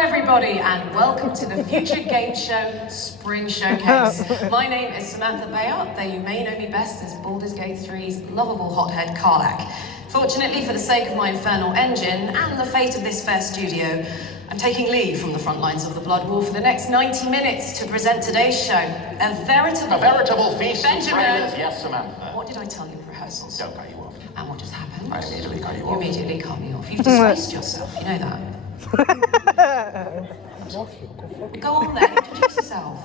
everybody, and welcome to the Future Game Show Spring Showcase. My name is Samantha Bayard, though you may know me best as Baldur's Gate 3's lovable hothead Karlach. Fortunately, for the sake of my infernal engine and the fate of this fair studio, I'm taking leave from the front lines of the Blood War for the next 90 minutes to present today's show. A veritable feast of trailers. Yes, Samantha. What did I tell you at rehearsals? Don't cut you off. And what just happened? I immediately cut you You off. immediately cut me off. You've disgraced yourself, you know that. Go on then, introduce yourself.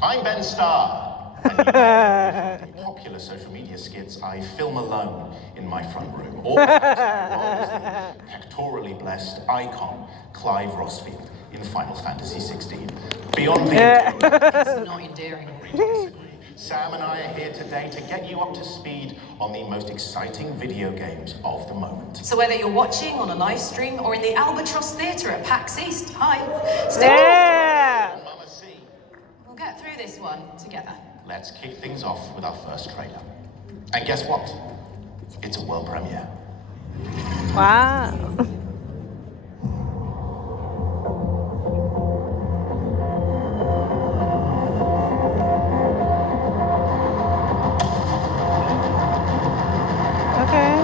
I'm Ben Starr. And popular social media skits I film alone in my front room. Or perhaps the pectorally blessed icon Clive Rossfield in Final Fantasy XVI. Beyond the It's not endearing. Sam and I are here today to get you up to speed on the most exciting video games of the moment. So whether you're watching on a live stream or in the Albatross Theatre at PAX East, hi, stay Yeah! Mama C. We'll get through this one together. Let's kick things off with our first trailer. And guess what? It's a world premiere. Wow. Okay.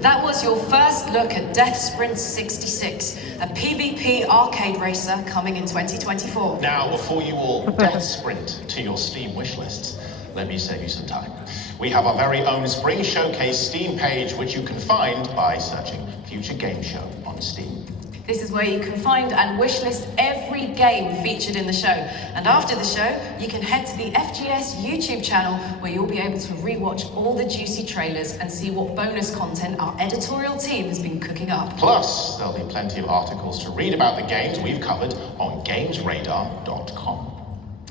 That was your first look at Death Sprint 66, a PvP arcade racer coming in 2024. Now, before you all death sprint to your Steam wishlists, let me save you some time. We have our very own Spring Showcase Steam page, which you can find by searching Future Game Show on Steam. This is where you can find and wishlist every game featured in the show. And after the show, you can head to the FGS YouTube channel where you'll be able to rewatch all the juicy trailers and see what bonus content our editorial team has been cooking up. Plus, there'll be plenty of articles to read about the games we've covered on gamesradar.com.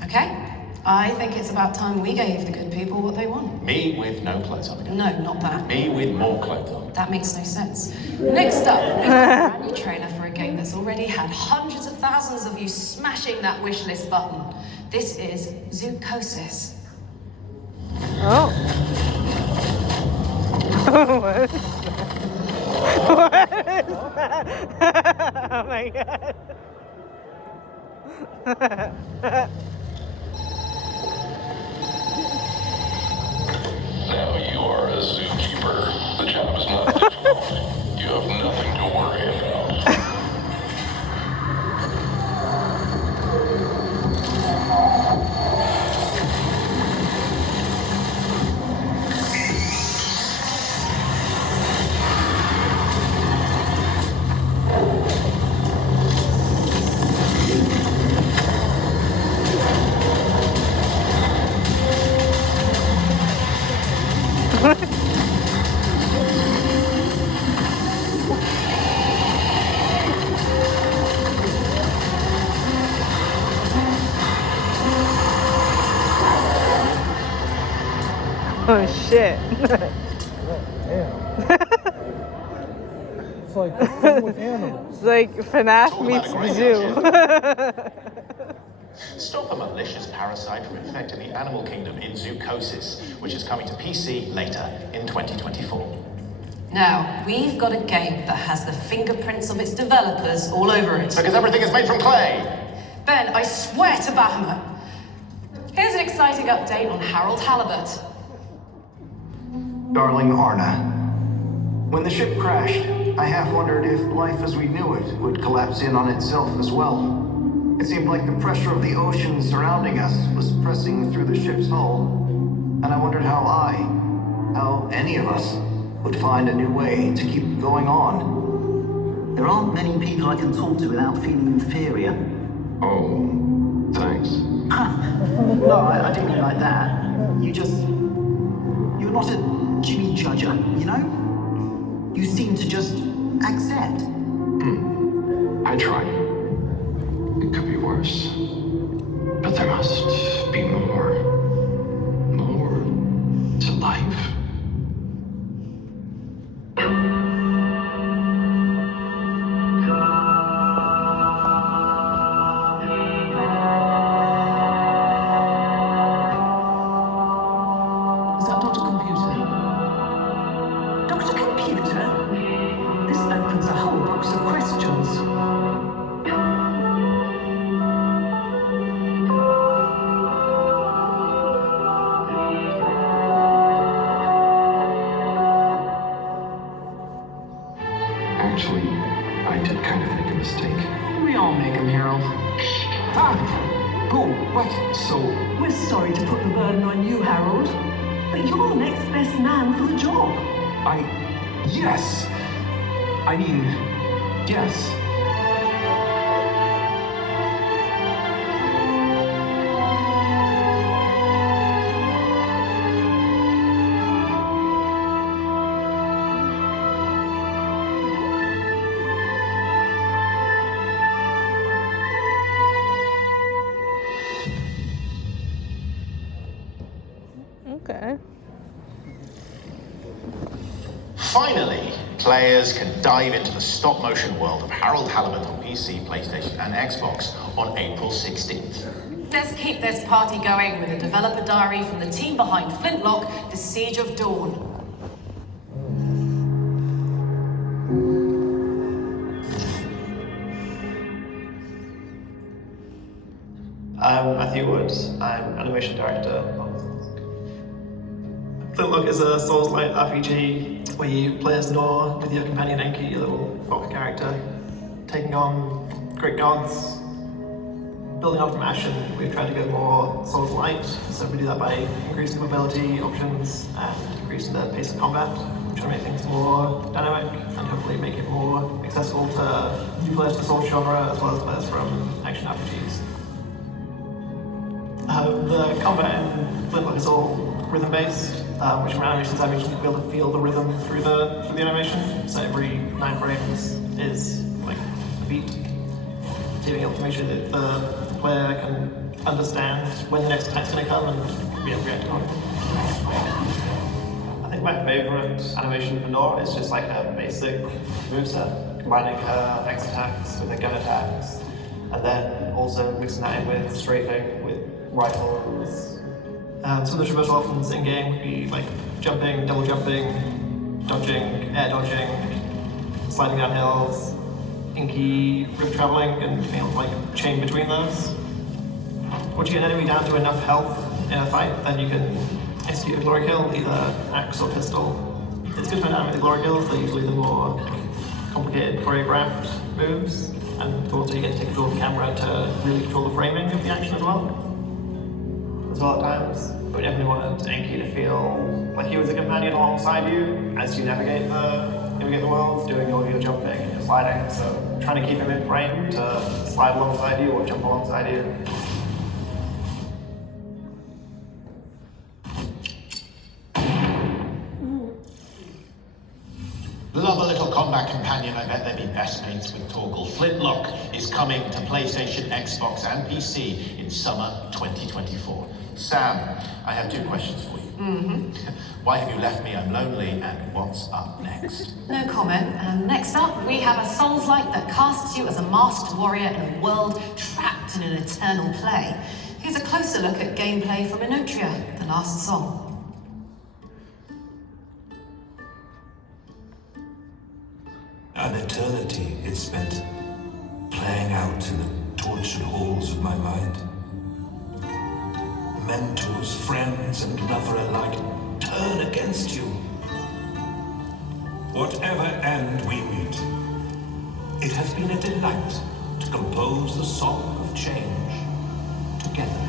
Okay? I think it's about time we gave the good people what they want. Me with no clothes on again. No, not that. Me with more clothes on. That makes no sense. Next up, we've got a brand new trailer for a game that's already had hundreds of thousands of you smashing that wishlist button. This is Zoocosis. Oh. What is that? Oh my god. Now you are a zookeeper. The job is not difficult. You have nothing to worry about. Oh shit. It's like the thing with animals. It's like FNAF meets the zoo. Stop a malicious parasite from infecting the animal kingdom in Zoocosis, which is coming to PC later in 2024. Now, we've got a game that has the fingerprints of its developers all over it. Because everything is made from clay. Ben, I swear to Bahamut. Here's an exciting update on Harold Halibut. Darling Arna, when the ship crashed, I half wondered if life as we knew it would collapse in on itself as well. It seemed like the pressure of the ocean surrounding us was pressing through the ship's hull, and I wondered how any of us would find a new way to keep going on. There aren't many people I can talk to without feeling inferior. Oh, thanks. No, I didn't mean like that. You're not a Jimmy Judger, you know? You seem to just accept. I try. It could be worse. But there must be more. More to life. Is that Dr. Computer? Dr. Computer? This opens a whole box of questions. Actually, I did kind of make a mistake. We all make them, Harold. Oh, what? So, We're sorry to put the burden on you, Harold, but you're the next best man for the job. yes. I mean, yes. Okay. Finally, players can dive into the stop-motion world of Harold Halibut on PC, PlayStation, and Xbox on April 16th. Let's keep this party going with a developer diary from the team behind Flintlock, The Siege of Dawn. I'm Matthew Woods. I'm animation director of Flintlock is a Souls-like RPG where you play as Nor with your companion Enki, your little fox character, taking on great gods. Building up from Ashen, we've tried to go more Souls-light, so we do that by increasing mobility options and increasing the pace of combat, trying to make things more dynamic and hopefully make it more accessible to new players to the Souls genre as well as players from action RPGs. The combat in Flintlock is all rhythm-based, which from an animation side means you can be able to feel the rhythm through the animation. So every 9 frames is like a beat, so being able to make sure that the player can understand when the next attack's going to come and be able to react to it. I think my favorite animation for Nor is just like a basic moveset, combining her X attacks with her gun attacks, and then also mixing that in with strafing, with rifles. Some of the traversal options in game would be like jumping, double jumping, dodging, air dodging, sliding down hills, inky rift traveling, and being able to like chain between those. Once you get an enemy down to enough health in a fight, then you can execute a glory kill, either axe or pistol. It's good to find out with the glory kills, they're usually the more complicated choreographed moves, and also you get to take control of the camera to really control the framing of the action as well. As well at times, but we definitely wanted Enki to feel like he was a companion alongside you as you navigate the world, doing all your jumping and your sliding. So trying to keep him in frame to slide alongside you or jump alongside you. Love a little combat companion, I bet they'd be best mates with Torgal. Flintlock is coming to PlayStation, Xbox, and PC in summer 2024. Sam, I have 2 questions for you. Why have you left me? I'm lonely, and what's up next? No comment. Next up, we have a Souls-like that casts you as a masked warrior in a world trapped in an eternal play. Here's a closer look at gameplay from Inotria, the last song. An eternity is spent playing out in the tortured halls of my mind. Mentors, friends, and lover alike turn against you. whatever end we meet, it has been a delight to compose the song of change together.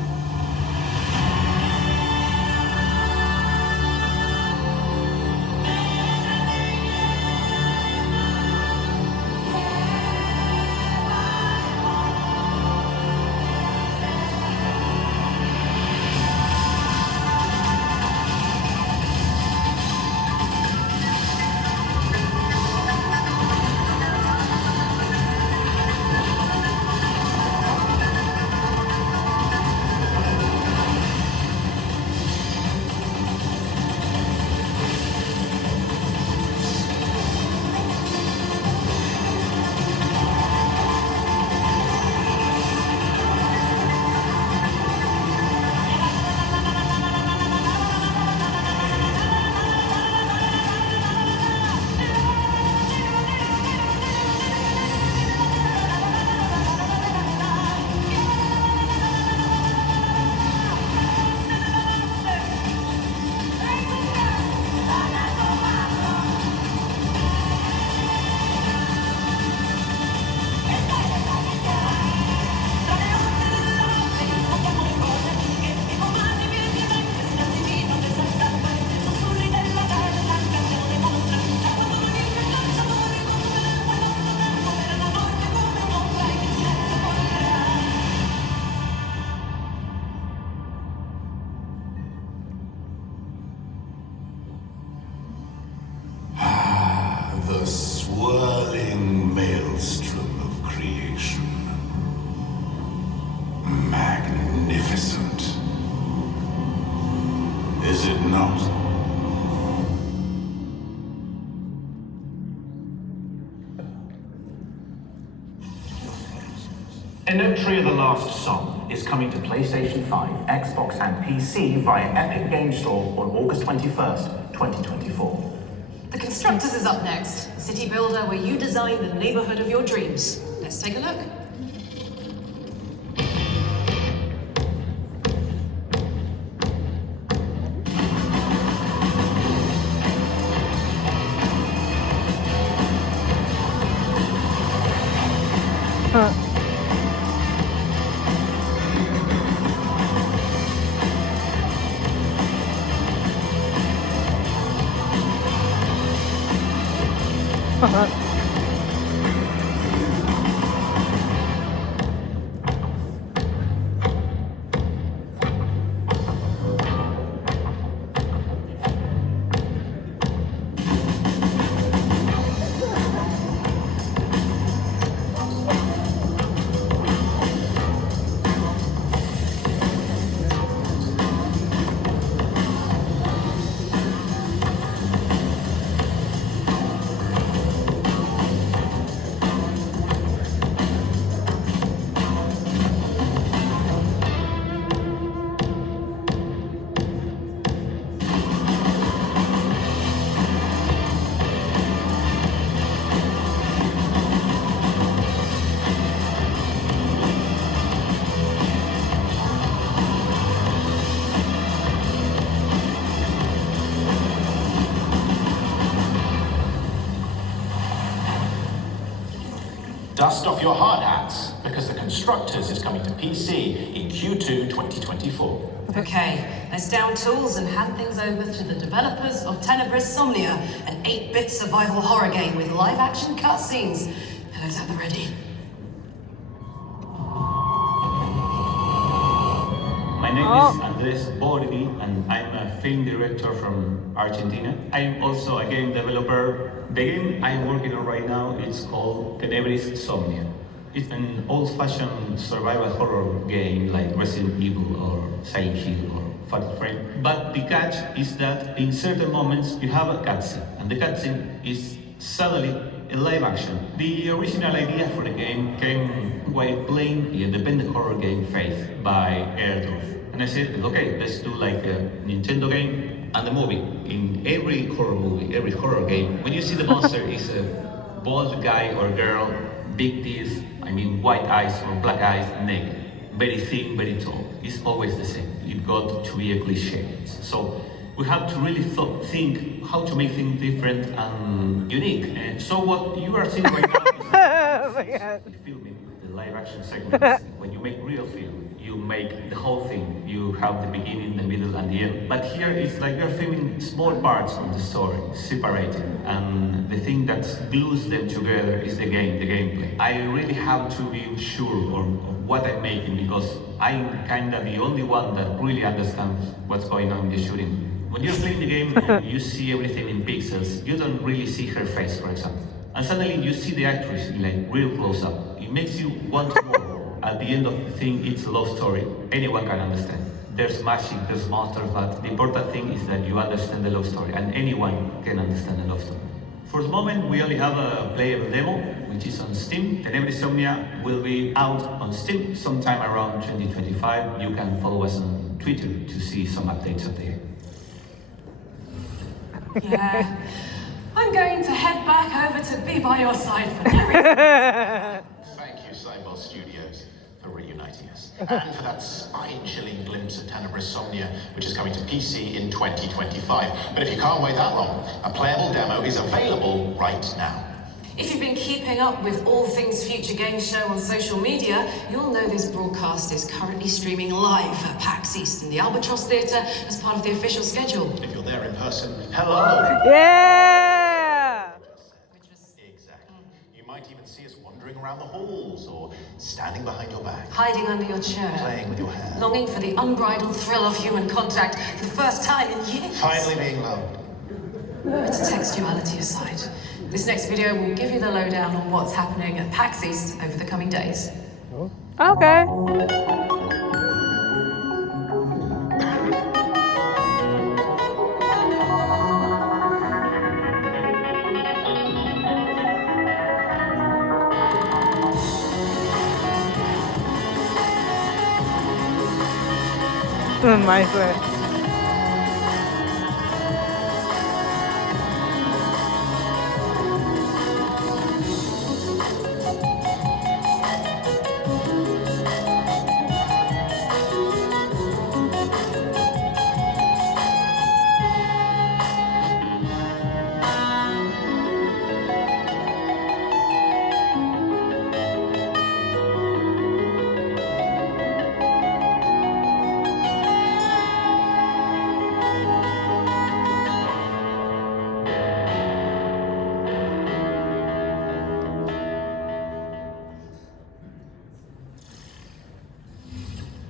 The swirling maelstrom of creation. Magnificent. Is it not? Inotry of the Last Song is coming to PlayStation 5, Xbox, and PC via Epic Game Store on August 21st, 2024. The Constructors is up next. City builder where you design the neighborhood of your dreams. Let's take a look. Dust off your hard hats, because The Constructors is coming to PC in Q2 2024. Okay, let's down tools and hand things over to the developers of Tenebris Somnia, an 8-bit survival horror game with live-action cutscenes. Hello's at the ready. My name is Andres Borghi, and I'm a film director from Argentina. I'm also a game developer. The game I'm working on right now is called Tenebris Somnia. It's an old-fashioned survival horror game like Resident Evil or Silent Hill or Fatal Frame. But the catch is that in certain moments you have a cutscene, and the cutscene is suddenly a live action. The original idea for the game came while playing the independent horror game Faith by Airdorf. And I said, okay, let's do like a Nintendo game and a movie. In every horror movie, every horror game, when you see the monster is a bald guy or girl, big teeth, white eyes or black eyes, naked, very thin, very tall. It's always the same. It got to be a cliche. So we have to really think how to make things different and unique. And so what you are seeing right now Oh my God. is filming the live action segments. When you make real film, you make the whole thing. You have the beginning, the middle, and the end. But here it's like you're filming small parts of the story, separated. And the thing that glues them together is the gameplay. I really have to be sure of what I'm making because I'm kind of the only one that really understands what's going on in the shooting. When you're playing the game, you see everything in pixels. You don't really see her face, for example. And suddenly you see the actress in like real close up. It makes you want more. At the end of the thing, it's a love story. Anyone can understand. There's magic, there's monsters, but the important thing is that you understand the love story, and anyone can understand the love story. For the moment, we only have a playable demo, which is on Steam. Tenebris Somnia will be out on Steam sometime around 2025. You can follow us on Twitter to see some updates of the game. Yeah. I'm going to head back over to be by your side for everything. Thank you, Cyber Studios, for reuniting us. And for that spine-chilling glimpse of Tenebris Somnia, which is coming to PC in 2025. But if you can't wait that long, a playable demo is available right now. If you've been keeping up with all things Future Game Show on social media, you'll know this broadcast is currently streaming live at PAX East in the Albatross Theatre as part of the official schedule. If you're there in person, hello! Yeah! Exactly. You might even see us wandering around the halls or standing behind your back. Hiding under your chair. Playing with your hair. Longing for the unbridled thrill of human contact for the first time in years. Finally being loved. But textuality aside, this next video will give you the lowdown on what's happening at PAX East over the coming days. Okay. Nice.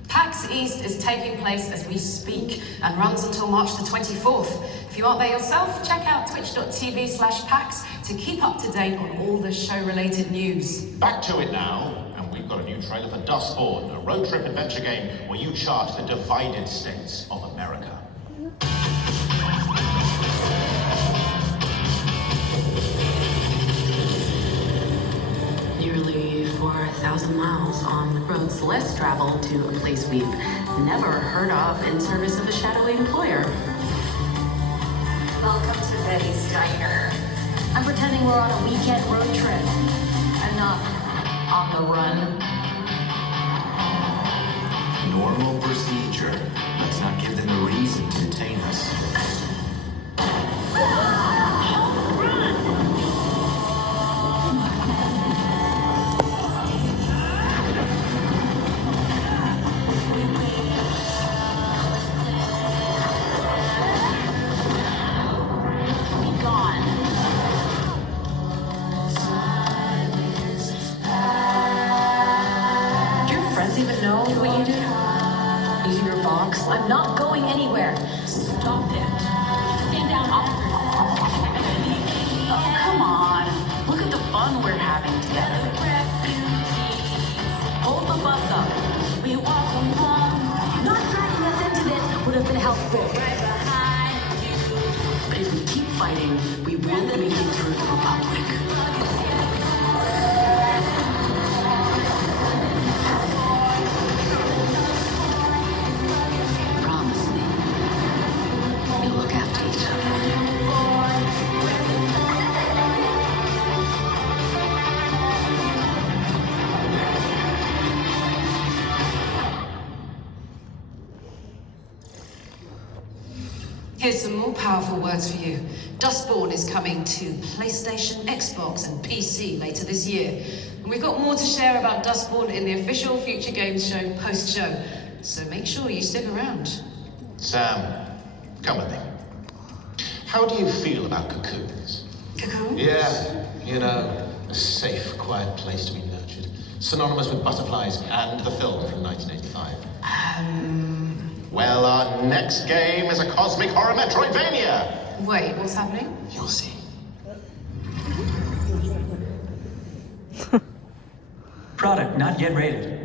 PAX East is taking place as we speak and runs until March the 24th. If you aren't there yourself, check out twitch.tv/PAX to keep up to date on all the show-related news. Back to it now, and we've got a new trailer for Dustborn, a road trip adventure game where you chart the divided states of America. Nearly 4,000 miles on roads less traveled to a place we've never heard of in service of a shadowy employer. Welcome to Betty's Diner. I'm pretending we're on a weekend road trip. I'm not on the run. Normal procedure. Let's not give them a reason to detain us. Even know what you do? Use your box. I'm not going anywhere. Stop it. Stand down. Oh, come on. Look at the fun we're having together. Hold the bus up. We walk along. Not dragging us into this would have been helpful. Right behind you. But if we keep fighting, we will make it through the Republic. Promise me. You'll look after each other. Here's some more powerful words for you. Dustborn is coming to PlayStation, Xbox, and PC later this year. And we've got more to share about Dustborn in the official Future Games Show post-show. So make sure you stick around. Sam, come with me. How do you feel about cocoons? Cocoons? Yeah, you know, a safe, quiet place to be nurtured. Synonymous with butterflies and the film from 1985. Well, our next game is a cosmic horror Metroidvania! Wait, what's happening? You'll see. Product not yet rated.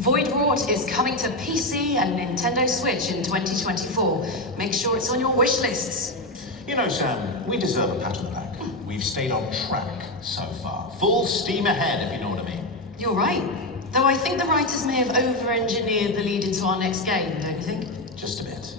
Voidwrought is coming to PC and Nintendo Switch in 2024. Make sure it's on your wish lists. You know, Sam, we deserve a pat on the back. We've stayed on track so far. Full steam ahead, if you know what I mean. You're right. Though I think the writers may have over-engineered the lead into our next game, don't you think? Just a bit.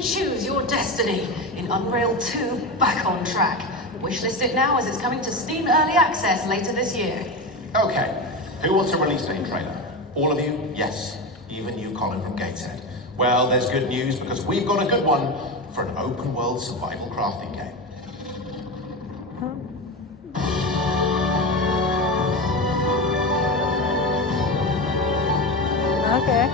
Choose your destiny. In Unreal 2, back on track. Wishlist it now as it's coming to Steam Early Access later this year. Okay, who wants a release date trailer? All of you? Yes. Even you, Colin from Gateshead. Well, there's good news because we've got a good one for an open world survival crafting game. Okay.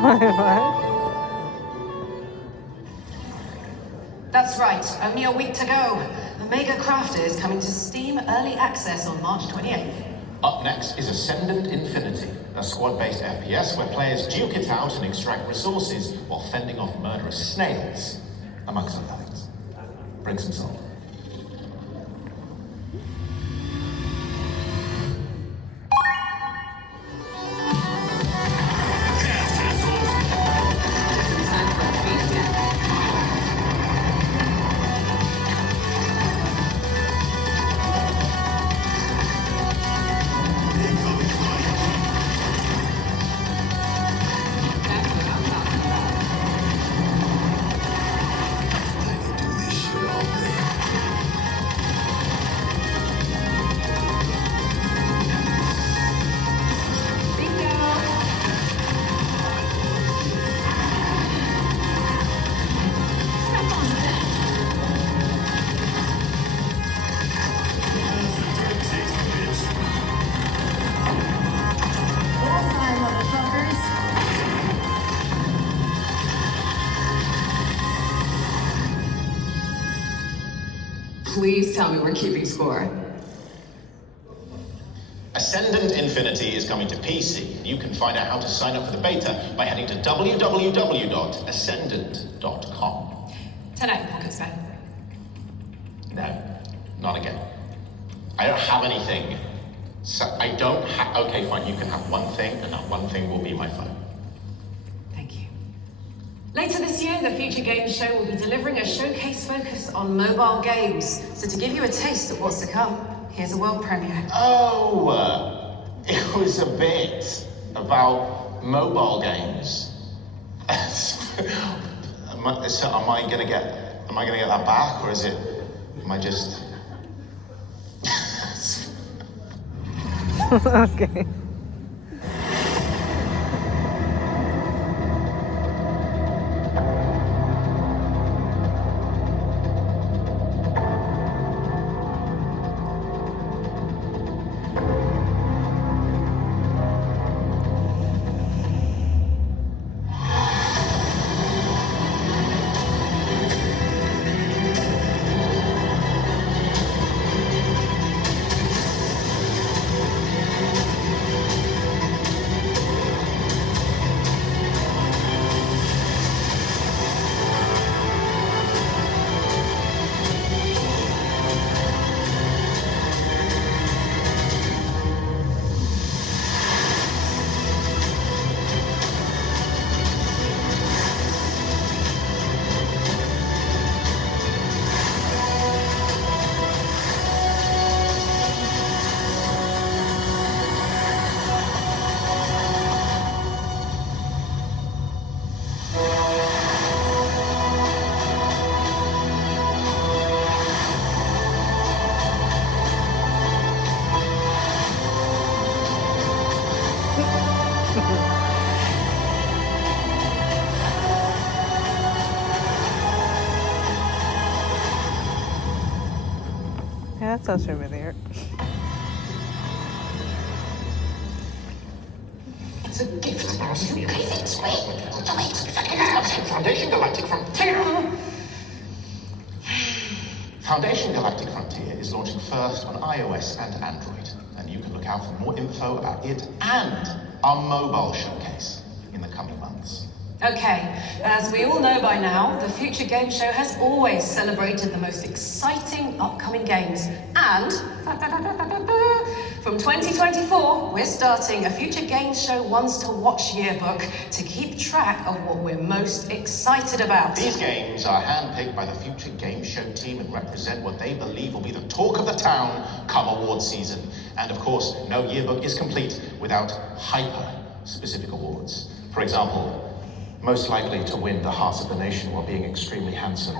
What? That's right, only a week to go. Omega Crafter is coming to Steam Early Access on March 28th. Up next is Ascendant Infinity, a squad-based FPS where players duke it out and extract resources while fending off murderous snails, amongst other things. Bring some salt. Please tell me we're keeping score. Ascendant Infinity is coming to PC. You can find out how to sign up for the beta by heading to www.ascendant.com. 10 out of pocket spare. No, not again. I don't have anything. So I don't have. Okay, fine, you can have one thing, and that one thing will be my phone. Thank you. Later this year, the Future Games Show will be delivering a showcase focused on mobile games. So to give you a taste of what's to come, here's a world premiere. Oh, it was a bit about mobile games. Am I gonna get that back, or am I just? Okay. Yeah, that sounds familiar. It's a gift. Foundation Galactic Frontier. Foundation Galactic Frontier is launching first on iOS and Android, and you can look out for more info about it and our mobile showcase in the coming months. Okay, as we all know by now, the Future Game Show has always celebrated the most exciting upcoming games. And from 2024, we're starting a Future Game Show Ones to Watch yearbook to keep track of what we're most excited about. These games are handpicked by the Future Game Show team and represent what they believe will be the talk of the town come award season. And of course, no yearbook is complete without hyper-specific awards. For example, most likely to win the hearts of the nation while being extremely handsome.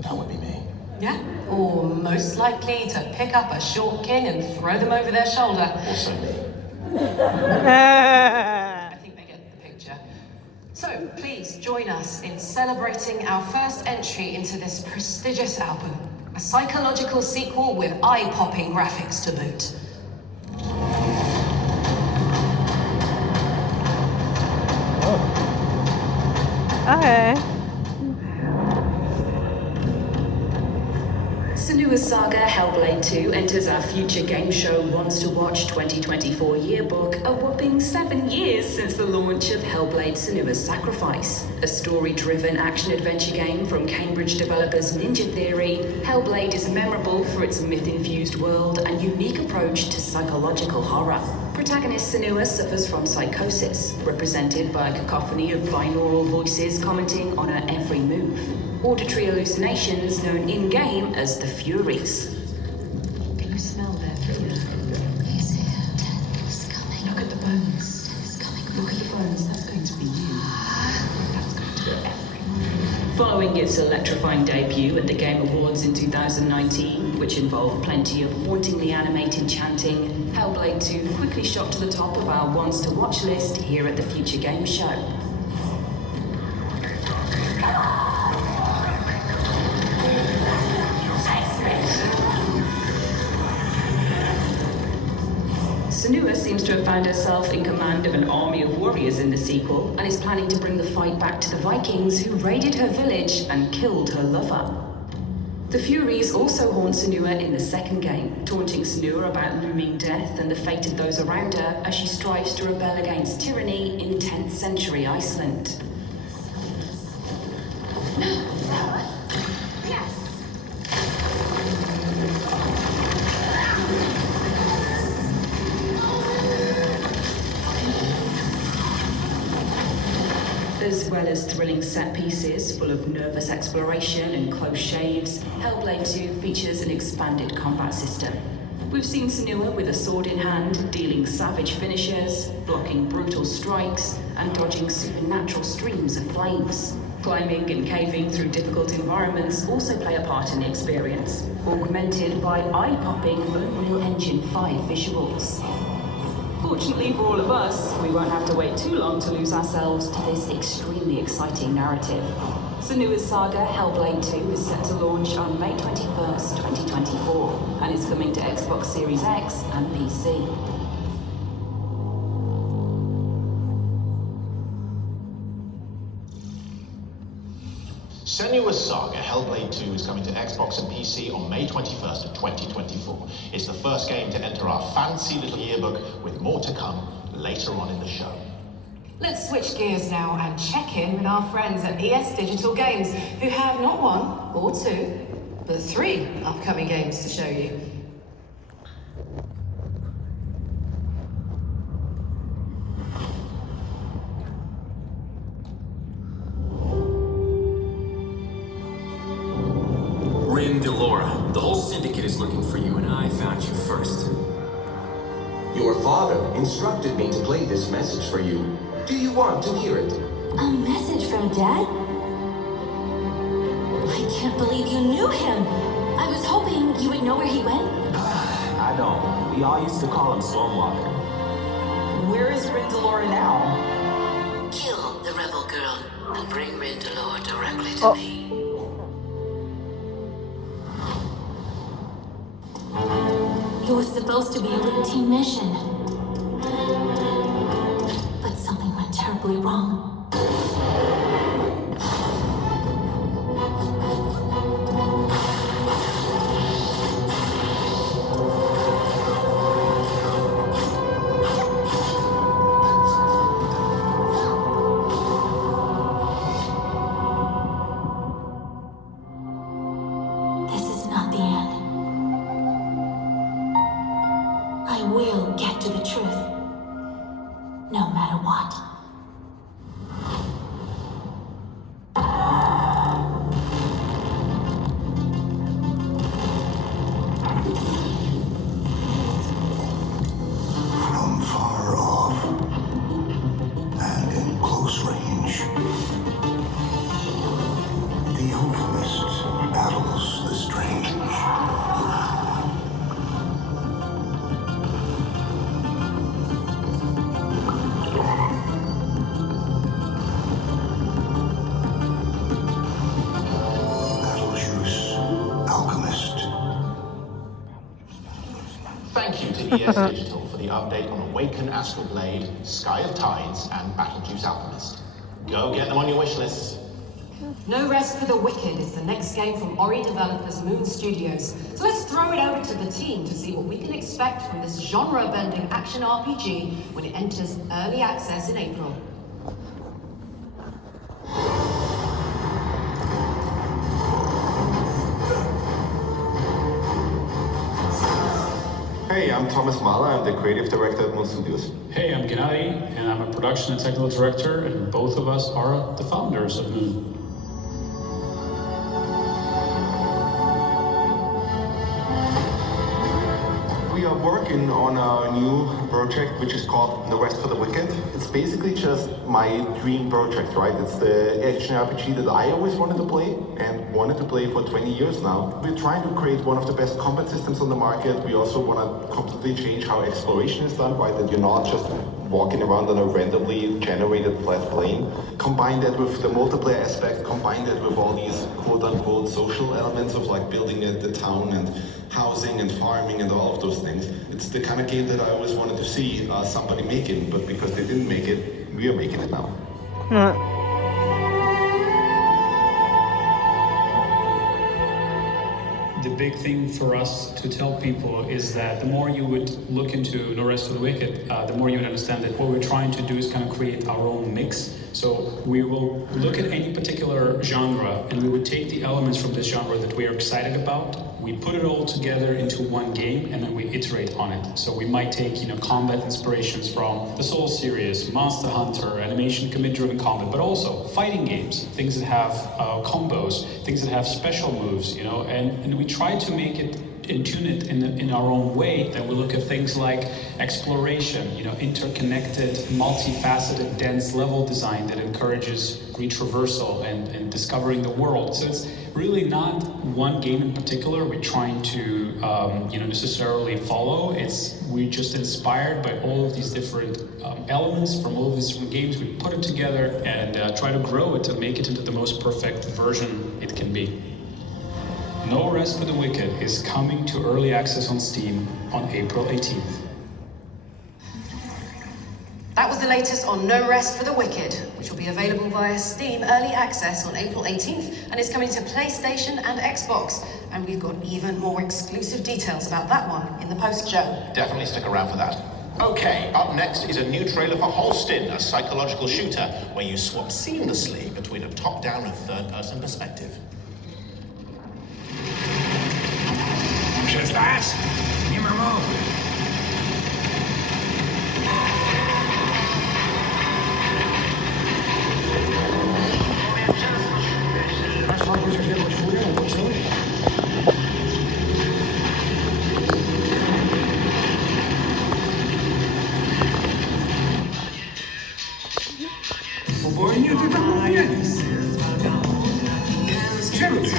That would be me. Yeah, or most likely to pick up a short king and throw them over their shoulder. Also me. I think they get the picture. So please join us in celebrating our first entry into this prestigious album, a psychological sequel with eye-popping graphics to boot. Okay. Senua's Saga Hellblade 2 enters our Future Game Show Ones to Watch 2024 yearbook a whopping 7 years since the launch of Hellblade Senua's Sacrifice. A story-driven action-adventure game from Cambridge developers Ninja Theory, Hellblade is memorable for its myth-infused world and unique approach to psychological horror. Protagonist Senua suffers from psychosis, represented by a cacophony of binaural voices commenting on her every move. Auditory hallucinations known in-game as the Furies. Can you smell their fear? He's here. He's coming. Look at the bones. He's coming. Look at the bones. That's going to be you. That's going to be everyone. Following its electrifying debut at the Game Awards in 2019, which involved plenty of hauntingly animated chanting, Hellblade 2 quickly shot to the top of our Ones to Watch list here at the Future Game Show. Senua seems to have found herself in command of an army of warriors in the sequel and is planning to bring the fight back to the Vikings who raided her village and killed her lover. The Furies also haunt Senua in the second game, taunting Senua about looming death and the fate of those around her as she strives to rebel against tyranny in 10th century Iceland. As well as thrilling set pieces full of nervous exploration and close shaves, Hellblade 2 features an expanded combat system. We've seen Senua with a sword in hand, dealing savage finishes, blocking brutal strikes, and dodging supernatural streams of flames. Climbing and caving through difficult environments also play a part in the experience, augmented by eye-popping Unreal Engine 5 visuals. Fortunately for all of us, we won't have to wait too long to lose ourselves to this extremely exciting narrative. Senua's saga, Hellblade 2, is set to launch on May 21st, 2024, and is coming to Xbox Series X and PC. Senua's Saga Hellblade 2 is coming to Xbox and PC on May 21st of 2024. It's the first game to enter our fancy little yearbook, with more to come later on in the show. Let's switch gears now and check in with our friends at ES Digital Games, who have not one or two, but 3 upcoming games to show you. Delora, the whole syndicate is looking for you, and I found you first. Your father instructed me to play this message for you. Do you want to hear it? A message from Dad? I can't believe you knew him. I was hoping you would know where he went. I don't. We all used to call him Stormwalker. Where is Delora now? Kill the rebel girl and bring Delora directly to me. It was supposed to be a routine mission. But something went terribly wrong. This is not the end. I will get to the truth, no matter what. From far off and in close range, the alchemist battles the strange. Thank you to ES Digital for the update on Awaken Astral Blade, Sky of Tides, and Battlejuice Alchemist. Go get them on your wish lists. No Rest for the Wicked is the next game from Ori developers Moon Studios. So let's throw it over to the team to see what we can expect from this genre-bending action RPG when it enters early access in April. Hey, I'm Thomas Mahler. I'm the creative director at Moon Studios. Hey, I'm Gennady, and I'm a production and technical director, and both of us are the founders of Moon. We are working on a new project which is called No Rest for the Wicked. It's basically just my dream project, right? It's the action RPG that I always wanted to play and wanted to play for 20 years now. We're trying to create one of the best combat systems on the market. We also want to completely change how exploration is done, right? That you're not just walking around on a randomly generated flat plane. Combine that with the multiplayer aspect, combine that with all these quote-unquote social elements of like building the town and housing and farming and all of those things. It's the kind of game that I always wanted to see somebody making, but because they didn't make it, we are making it now. the big thing for us to tell people is that the more you would look into No Rest for the Wicked, the more you would understand that what we're trying to do is kind of create our own mix. So we will look at any particular genre and we would take the elements from this genre that we are excited about, we put it all together into one game and then we iterate on it. So we might take, combat inspirations from the Soul series, Monster Hunter, animation, commit-driven combat, but also fighting games, things that have combos, things that have special moves, and we try to make it and tune it in our own way. Then we look at things like exploration, interconnected, multifaceted, dense level design that encourages retraversal and discovering the world. So it's really not one game in particular we're trying to necessarily follow. We're just inspired by all of these different elements from all of these different games. We put it together and try to grow it to make it into the most perfect version it can be. No Rest for the Wicked is coming to early access on Steam on April 18th. That was the latest on No Rest for the Wicked, which will be available via Steam Early Access on April 18th, and is coming to PlayStation and Xbox. And we've got even more exclusive details about that one in the post-show. Definitely stick around for that. Okay, up next is a new trailer for Holston, a psychological shooter where you swap seamlessly between a top-down and third-person perspective. Just that? You remove. Повольнее ты там убедись. Чем ты?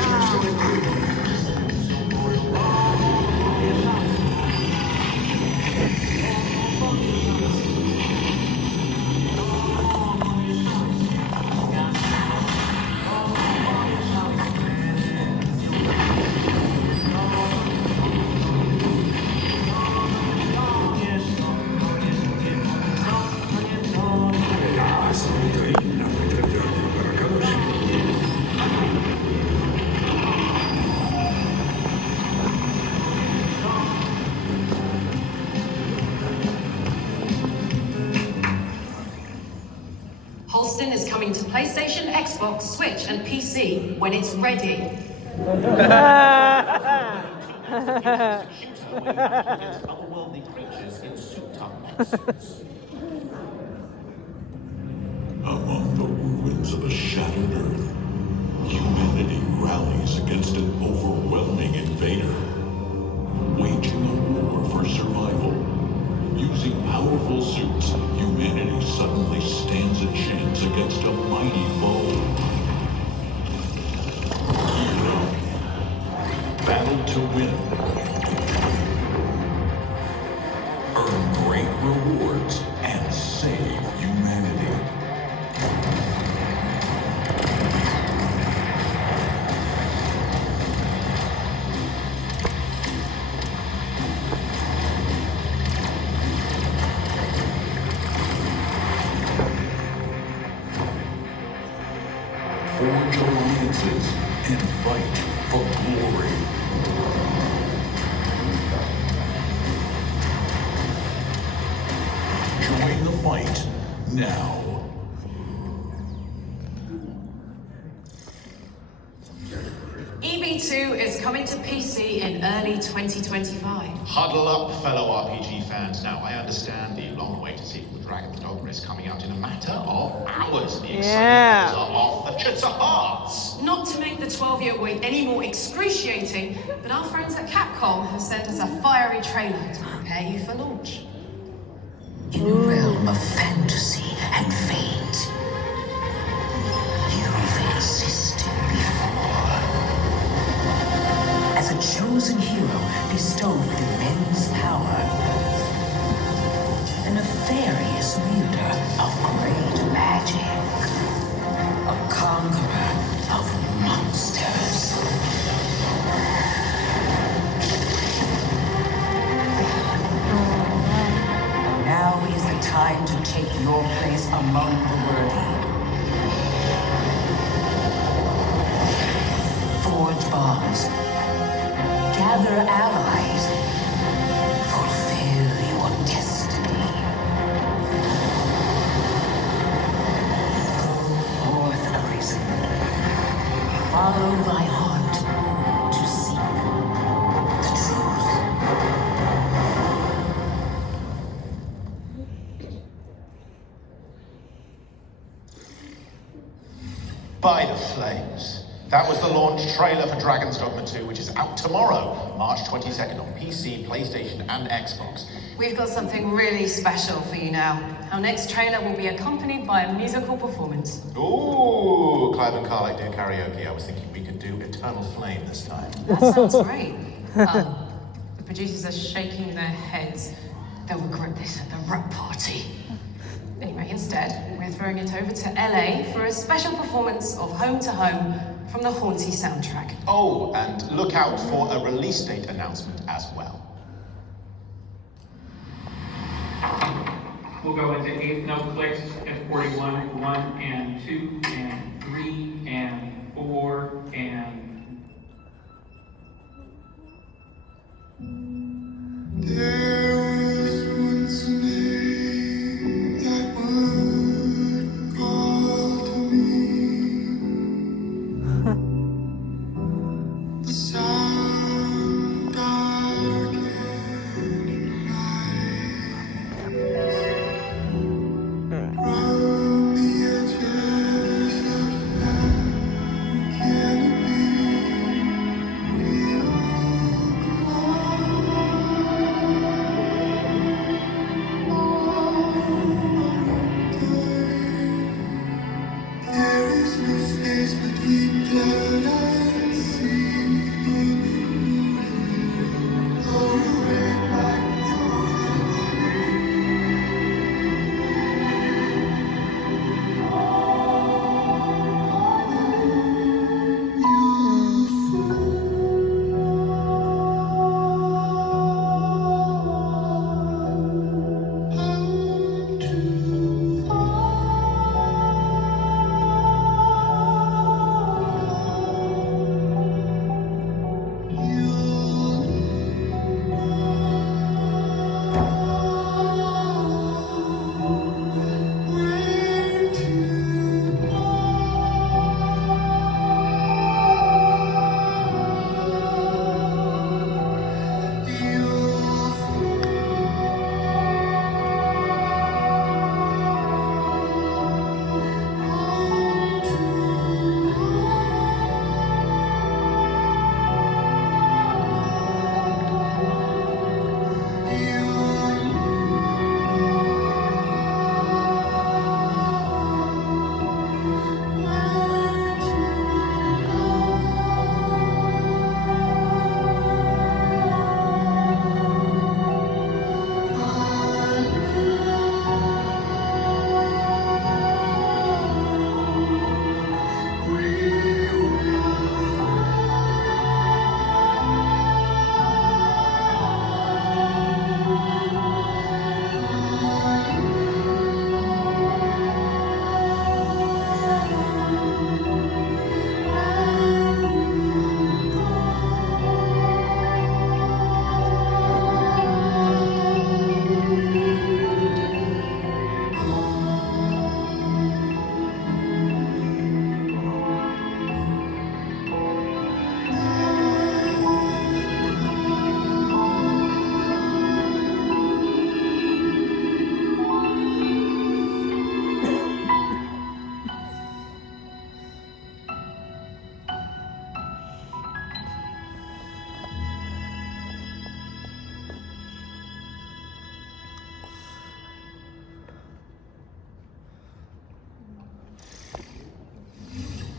Holston is coming to PlayStation, Xbox, Switch, and PC when it's ready. Otherworldly creatures in suit-up suits. Among the ruins of a shattered Earth, humanity rallies against an overwhelming invader. Waging a war for survival. Using powerful suits, humanity suddenly stands a chance against a mighty foe. Hero. Battle to win. Earn great rewards and save humanity. Forge alliances and fight for glory. Join the fight now. EV2 is coming to PC in early 2025. Huddle up, fellow RPG fans. Now, I understand the long-awaited sequel, Dragon's Dogma, is coming out in a matter of hours. The excitement levels are off the chits of hearts. Not to make the 12-year wait any more excruciating, but our friends at Capcom have sent us a fiery trailer to prepare you for launch. In a realm of fantasy and fate, you've existed before. As a chosen hero bestowed with immense power, a nefarious wielder of great magic, a conqueror of monsters. Now is the time to take your place among the worthy. Forge bonds. gather allies. Fulfill your destiny. Go forth, Arisen. Follow thy heart to seek the truth. By the flames. That was the launch trailer for Dragon's Dogma 2, which is out tomorrow, March 22nd on PC, PlayStation, and Xbox. We've got something really special for you now. Our next trailer will be accompanied by a musical performance. Ooh, Clive and Carlac do karaoke. I was thinking we could do Eternal Flame this time. That sounds great. The producers are shaking their heads. They'll regret this at the rap party. Anyway, instead, we're throwing it over to LA for a special performance of Home to Home from the Haunty soundtrack. Oh, and look out for a release date announcement as well. We'll go into eighth note clicks at 41, 1 and 2 and 3 and 4 and... There was once a name that would call to me. The sound darkened eyes from the edges of canopy. We there is no space between cloud and sea. Blow away back to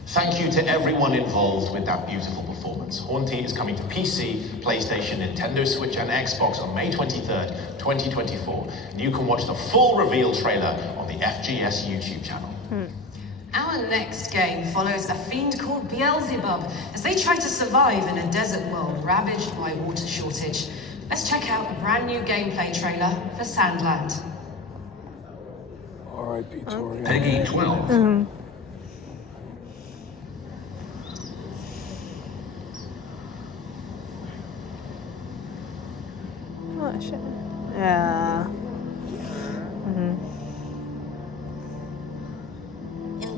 Thank you to everyone involved with that beautiful performance. Haunty is coming to PC, PlayStation, Nintendo Switch, and Xbox on May 23rd, 2024. And you can watch the full reveal trailer on the FGS YouTube channel. Our next game follows a fiend called Beelzebub as they try to survive in a desert world ravaged by water shortage. Let's check out a brand new gameplay trailer for Sandland. R.I.P. Tori. Peggy 12.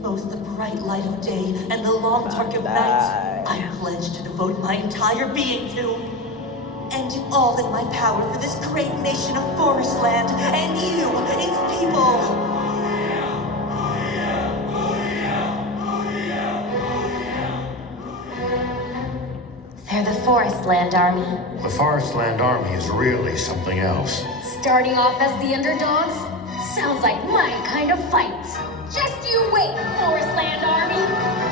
both the bright light of day and the long dark of night, I pledge to devote my entire being to, and do all in my power for this great nation of Forestland and you, its people. They're the Forestland Army. The Forestland Army is really something else. Starting off as the underdogs? Sounds like my kind of fight. Just you wait, Forestland Army.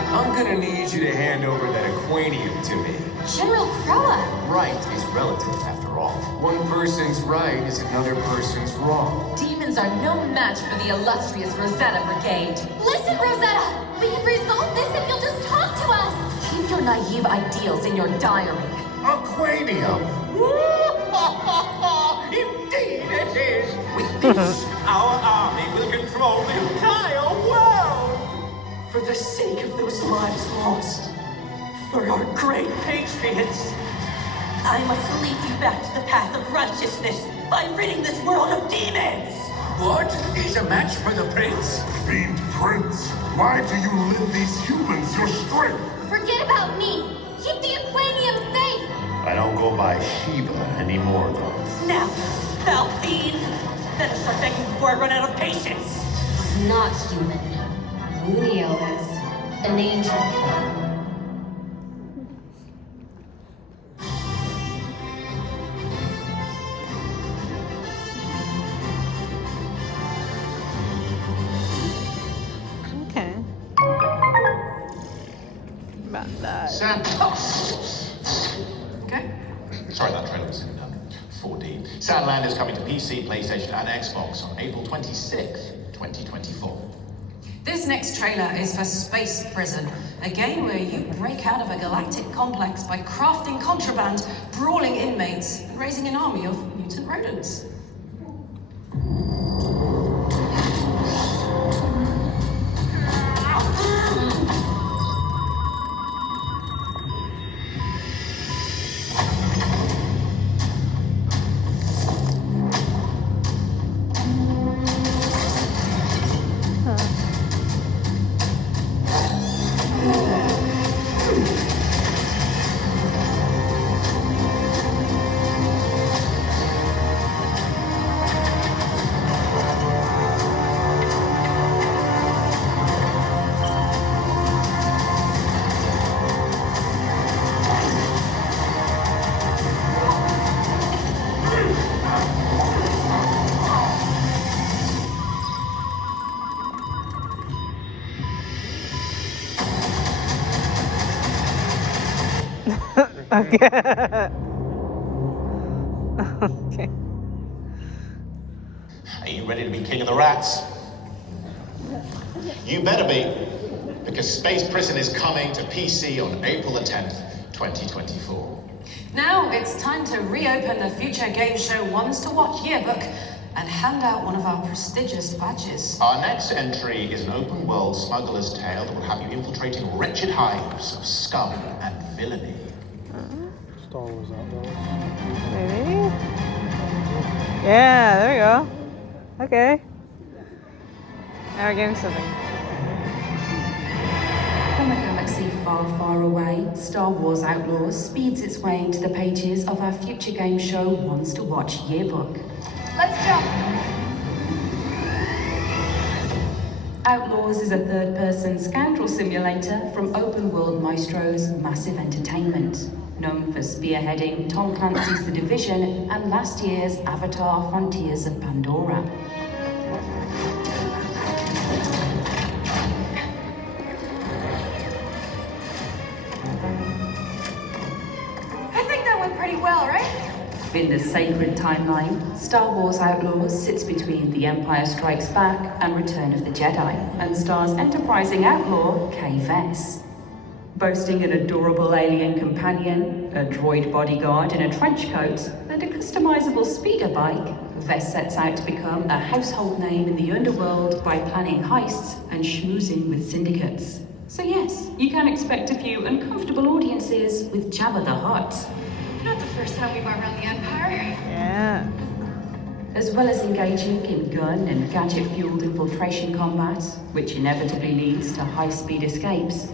I'm gonna need you to hand over that aquanium to me. General Croa. Right is relative, after all. One person's right is another person's wrong. Demons are no match for the illustrious Rosetta Brigade. Listen, Rosetta! We can resolve this if you'll just talk to us! Keep your naive ideals in your diary. Aquanium! Indeed it is! With this, our army will control the entire world! For the sake of those lives lost, for our great patriots, I must lead you back to the path of righteousness by ridding this world of demons! What is a match for the prince? Fiend Prince, why do you lend these humans your strength? Forget about me! Keep the aquanium safe! I don't go by Shiva anymore, though. Now, foul fiend! Better start begging before I run out of patience! Not human. Munio is an angel. Okay. About that. Okay. Sorry, that trailer was in 4D. Sandland is coming to PC, PlayStation, and Xbox on April 26th, 2024. This next trailer is for Space Prison, a game where you break out of a galactic complex by crafting contraband, brawling inmates, and raising an army of mutant rodents. Okay. Okay. Are you ready to be king of the rats? You better be, because Space Prison is coming to PC on April the 10th, 2024. Now it's time to reopen the Future Game Show Ones to Watch yearbook and hand out one of our prestigious badges. Our next entry is an open-world smuggler's tale that will have you infiltrating wretched hives of scum and villainy. Star Wars Outlaws. Maybe? Yeah, there we go. Okay. Now we're getting something. From a galaxy far, far away, Star Wars Outlaws speeds its way into the pages of our Future Game Show Ones to Watch yearbook. Let's jump! Outlaws is a third-person scoundrel simulator from Open World Maestro's Massive Entertainment, known for spearheading Tom Clancy's The Division and last year's Avatar: Frontiers of Pandora. I think that went pretty well, right? In the sacred timeline, Star Wars Outlaws sits between The Empire Strikes Back and Return of the Jedi, and stars enterprising outlaw Kay Vess. Boasting an adorable alien companion, a droid bodyguard in a trench coat, and a customizable speeder bike, Vess sets out to become a household name in the underworld by planning heists and schmoozing with syndicates. So yes, you can expect a few uncomfortable audiences with Jabba the Hutt. Not the first time we went around the Empire. Yeah. as well as engaging in gun and gadget-fueled infiltration combat, which inevitably leads to high-speed escapes.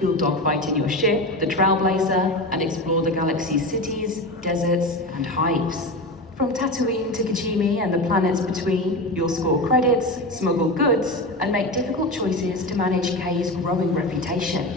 You'll dogfight in your ship, the Trailblazer, and explore the galaxy's cities, deserts, and hives. From Tatooine to Kijimi and the planets between, you'll score credits, smuggle goods, and make difficult choices to manage Kay's growing reputation.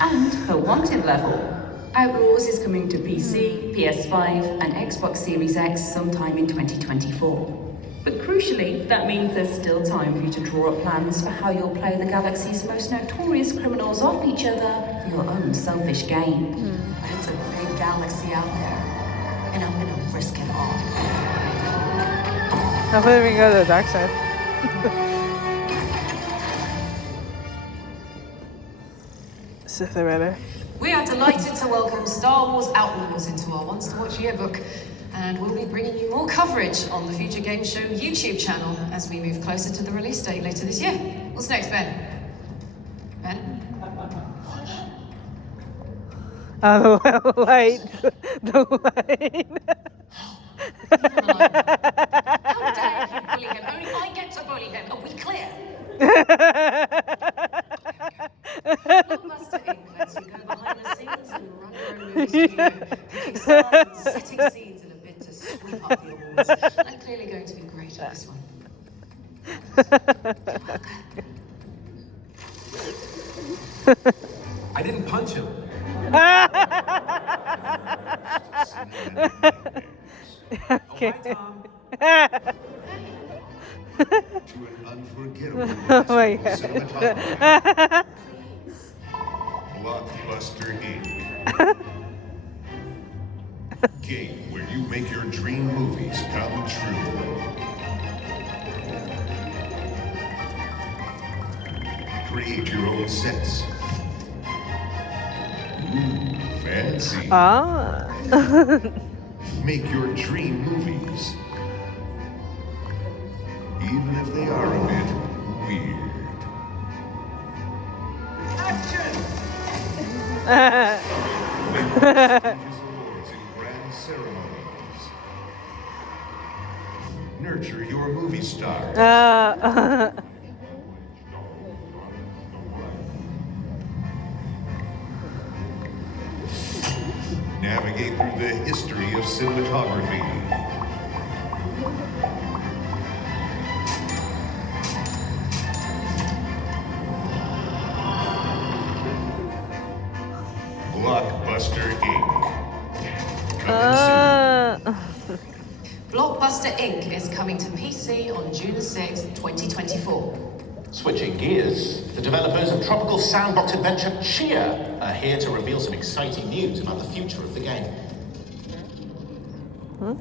And her wanted level. Outlaws is coming to PC, PS5, and Xbox Series X sometime in 2024. But crucially, that means there's still time for you to draw up plans for how you'll play the galaxy's most notorious criminals off each other for your own selfish gain. But it's a big galaxy out there, and I'm gonna risk it all. Hopefully we can go to the dark side. Sith are better. We are delighted to welcome Star Wars Outlaws into our Once to Watch yearbook, and we'll be bringing you more coverage on the Future Game Show YouTube channel as we move closer to the release date later this year. What's next, Ben? Ben? Oh, the light. The light. How dare you bully him? Only I get to bully him. Are we clear? Blockbuster Inc. lets you go behind the scenes and run your own movie studio, picking stars and setting scenes in a bid to sweep up the awards. I'm clearly going to be great at this one. I didn't punch him. Okay. To an unforgettable Oh my God. cinematography. Blockbuster Inc. Game where you make your dream movies come true. Create your own sets. Ooh, fancy. Ah. Make your dream movies. Even if they are a bit weird. Action! Prestigious awards and grand ceremonies. Nurture your movie stars. Navigate through the history of cinematography. Blockbuster Inc. Blockbuster Inc. is coming to PC on June 6, 2024. Switching gears, the developers of tropical sandbox adventure Chia are here to reveal some exciting news about the future of the game. Huh?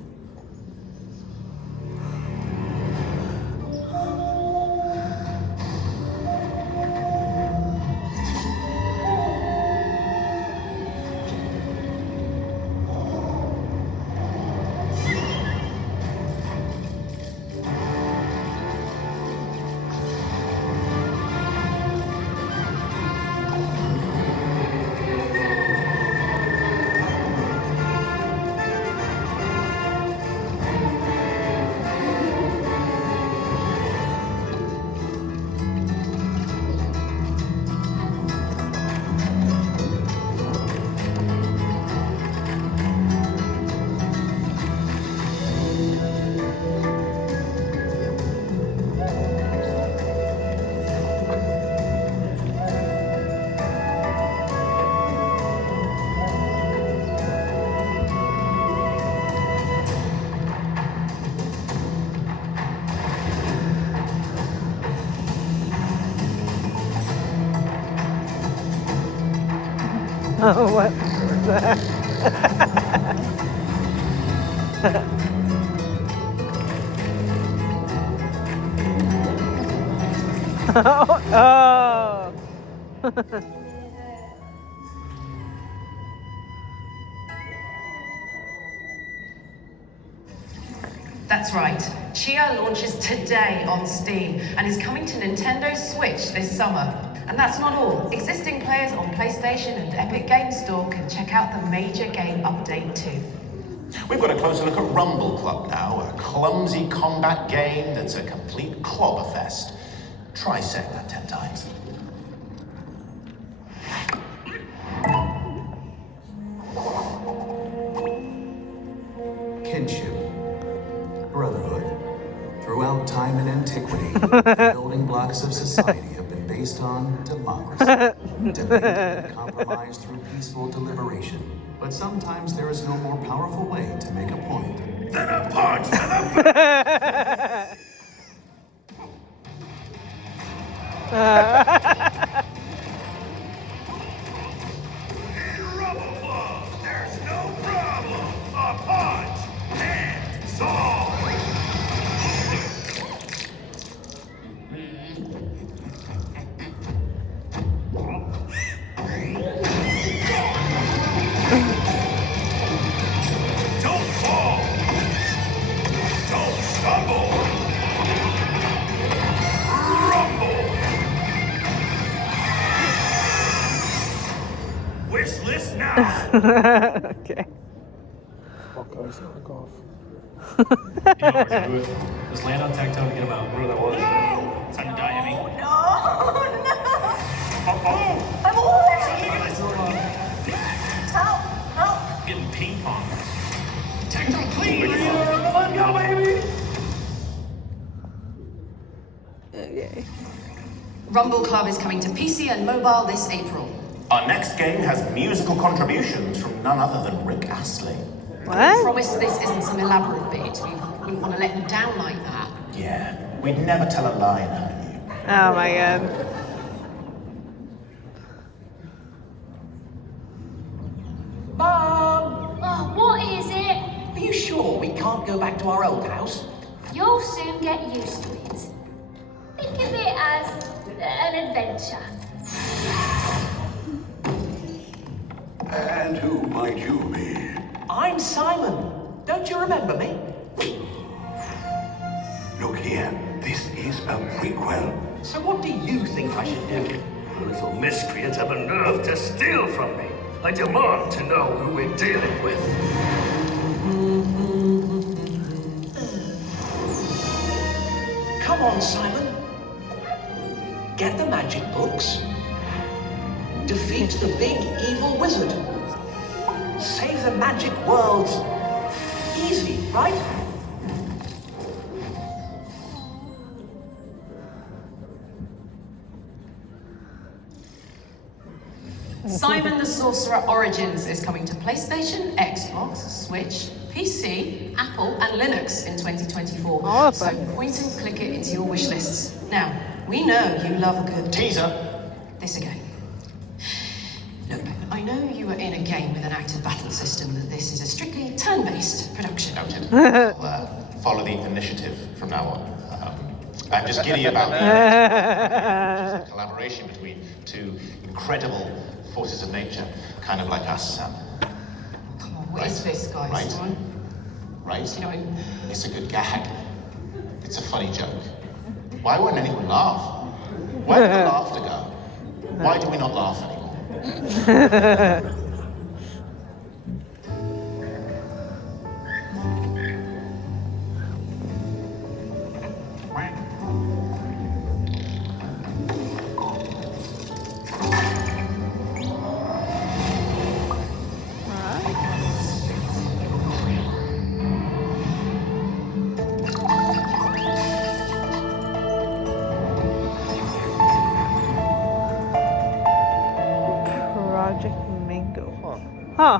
Oh, what was that? Oh. That's right. Chia launches today on Steam and is coming to Nintendo Switch this summer. And that's not all. Existing players on PlayStation and Epic Games Store can check out the major game update too. We've got a closer look at Rumble Club now, a clumsy combat game that's a complete clobberfest. Try saying that 10 times. Kinship. Brotherhood. Throughout time and antiquity, the building blocks of society have been based on democracy. Debate and compromise through peaceful deliberation. But sometimes there is no more powerful way to make a point than a punch to the Rubble Club, there's no problem. A punch and solve. Don't fall. Don't stumble. Rumble. Wish list now. Okay. Fuck, I suck off. You know what we're gonna do? Just land on tactile and get him out. Whatever that was. Time to die, Emmy. No, no. I'm alive. Help, help. Getting ping pong. Tactile, please. Let's go, baby. Okay. Rumble Club is coming to PC and mobile this April. Our next game has musical contributions from none other than Rick Astley. I promise this isn't some elaborate bit. We wouldn't want to let you down like that. Yeah, we'd never tell a lie in her. Oh my god. Mom! Oh, what is it? Are you sure we can't go back to our old house? You'll soon get used to it. Think of it as an adventure. And who might you be? I'm Simon. Don't you remember me? Look here, this is a prequel. So what do you think I should do? The little miscreants have a nerve to steal from me. I demand to know who we're dealing with. Come on, Simon. Get the magic books. Defeat the big evil wizard. Save the magic world. Easy, right? Simon the Sorcerer Origins is coming to PlayStation, Xbox, Switch, PC, Apple, and Linux in 2024. All of so them. point and click it into your wish lists. Now, we know you love a good teaser. This again. Look, I know you are in a game with an active battle system, that this is a strictly turn-based production. Noted. I'll follow the initiative from now on. I'm just giddy about the collaboration between two incredible forces of nature, kind of like us, Sam. Come on, what is this, guys? Right? Come on. Right? You know, It's a good gag. It's a funny joke. Why won't anyone laugh? Where did the laughter go? Why do we not laugh anymore? Project Mango. Huh.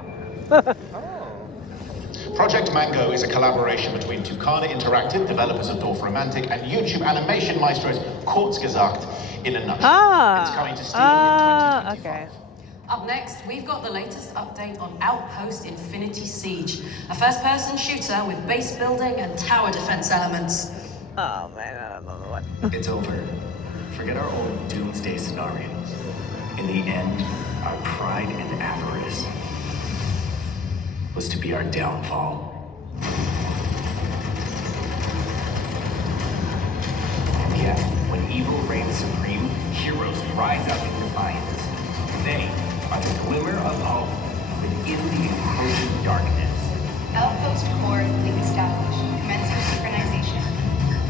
Project Mango is a collaboration between Tucana Interactive, developers of Dorfromantik, and YouTube animation maestros Kurzgesagt in a nutshell. It's coming to Steam in 2025. Okay. Up next, we've got the latest update on Outpost Infinity Siege, a first-person shooter with base building and tower defense elements. Oh man, I don't know what. It's over. Forget our old doomsday scenarios. In the end, our pride and avarice was to be our downfall. And yet, when evil reigns supreme, heroes rise up in defiance. They are the glimmer of hope within the encroaching darkness. Outpost core link established. Commencing synchronization.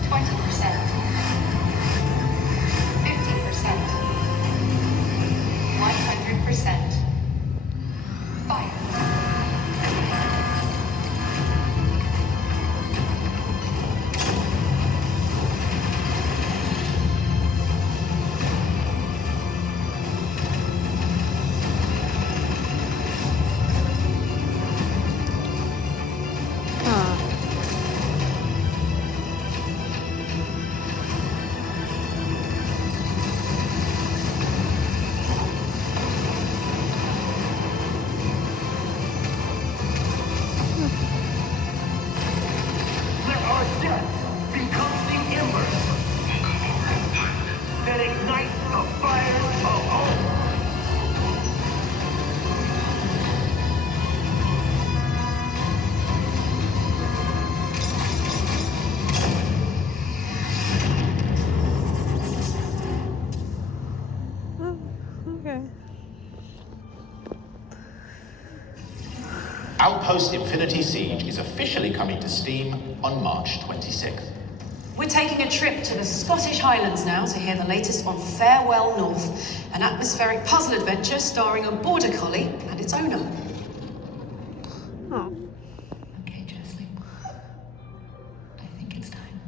20%. 50%. 100%. Fire. Let our death become the embers that ignite the fires of hope. Okay. Outpost Infinity Siege is officially coming to Steam on March 26th. We're taking a trip to the Scottish Highlands now to hear the latest on Farewell North, an atmospheric puzzle adventure starring a border collie and its owner. Oh. Okay, Jessie. I think it's time.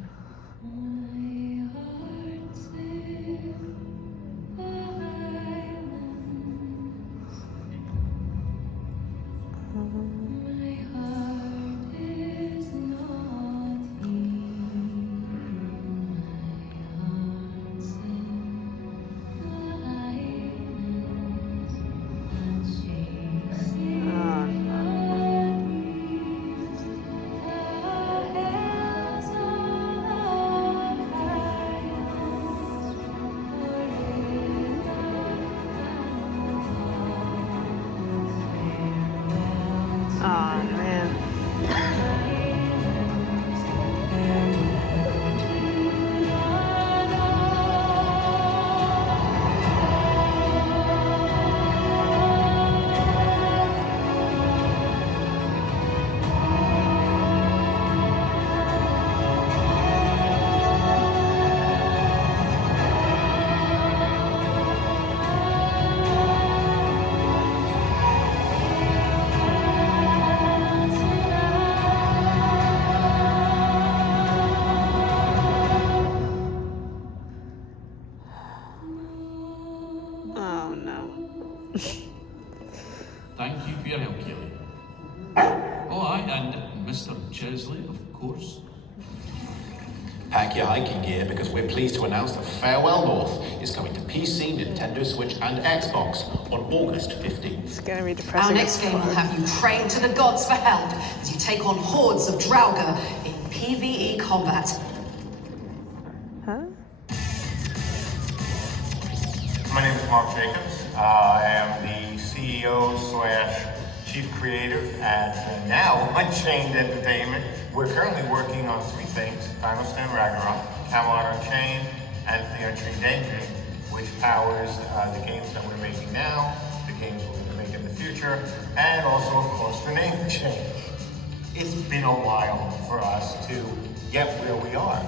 Oh man. Oh no. Thank you for your help, Kelly. Oh, aye, and Mr. Chesley, of course. Pack your hiking gear because we're pleased to announce that Farewell North is coming to PC, Nintendo Switch, and Xbox on August 15th. It's gonna be Our depressing. next game will have you praying to the gods for help as you take on hordes of Draugr in PvE combat. Huh? My name is Mark Jacobs. I am the CEO/Chief Creative at now Unchained Entertainment. We're currently working on three things: Final Stand Ragnarok, Camelot Unchained, and The Unchained Engine, which powers the games that we're making now, the games we're going to make in the future, and also, of course, the name change. It's been a while for us to get where we are.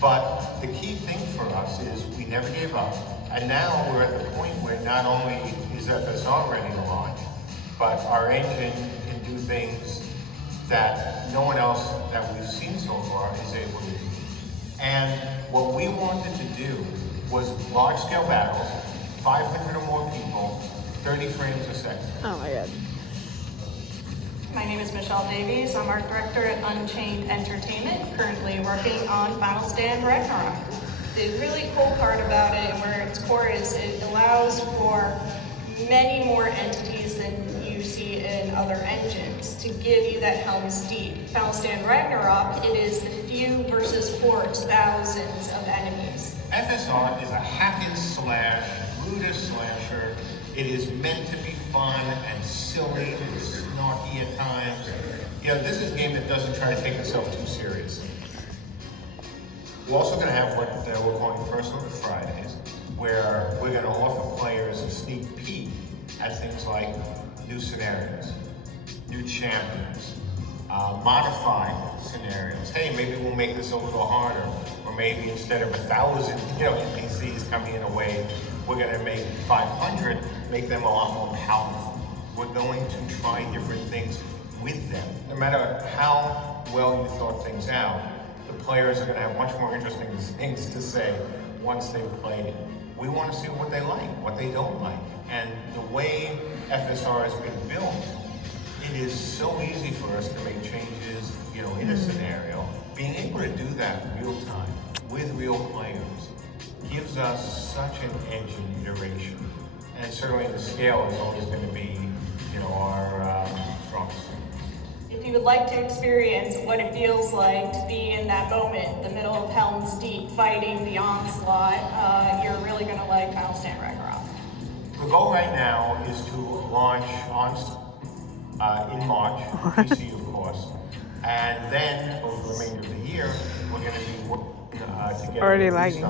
But the key thing for us is we never gave up. And now we're at the point where not only is FSR ready to launch, but our engine can do things that no one else that we've seen so far is able to do. And what we wanted to do was large-scale battles, 500 or more people, 30 frames a second. Oh my god. My name is Michelle Davies. I'm art director at Unchained Entertainment, currently working on Final Stand Ragnarok. The really cool part about it and where its core is, it allows for many more entities than you see in other engines to give you that Helm's Deep. Final Stand Ragnarok, it is the few versus hordes, thousands of enemies. FSR is a hack and slash, Buddha slasher. It is meant to be fun and silly and snarky at times. You know, this is a game that doesn't try to take itself too seriously. We're also going to have what we're calling First Look at Fridays, where we're going to offer players a sneak peek at things like new scenarios, new champions, modify scenarios. Hey, maybe we'll make this a little harder, or maybe instead of 1,000, NPCs coming in a wave, we're going to make 500, make them a lot more powerful. We're going to try different things with them. No matter how well you thought things out, the players are going to have much more interesting things to say once they've played it. We want to see what they like, what they don't like. And the way FSR has been built, it is so easy for us to make changes, in a scenario. Being able to do that real time with real players gives us such an edge in iteration. And certainly the scale is always going to be, our strongest. If you would like to experience what it feels like to be in that moment, the middle of Helm's Deep, fighting the onslaught, you're really going to like Final Stand Ragnarok. The goal right now is to launch in March, PC of course, and then over the remainder of the year, we're going to be working together. Already lagging.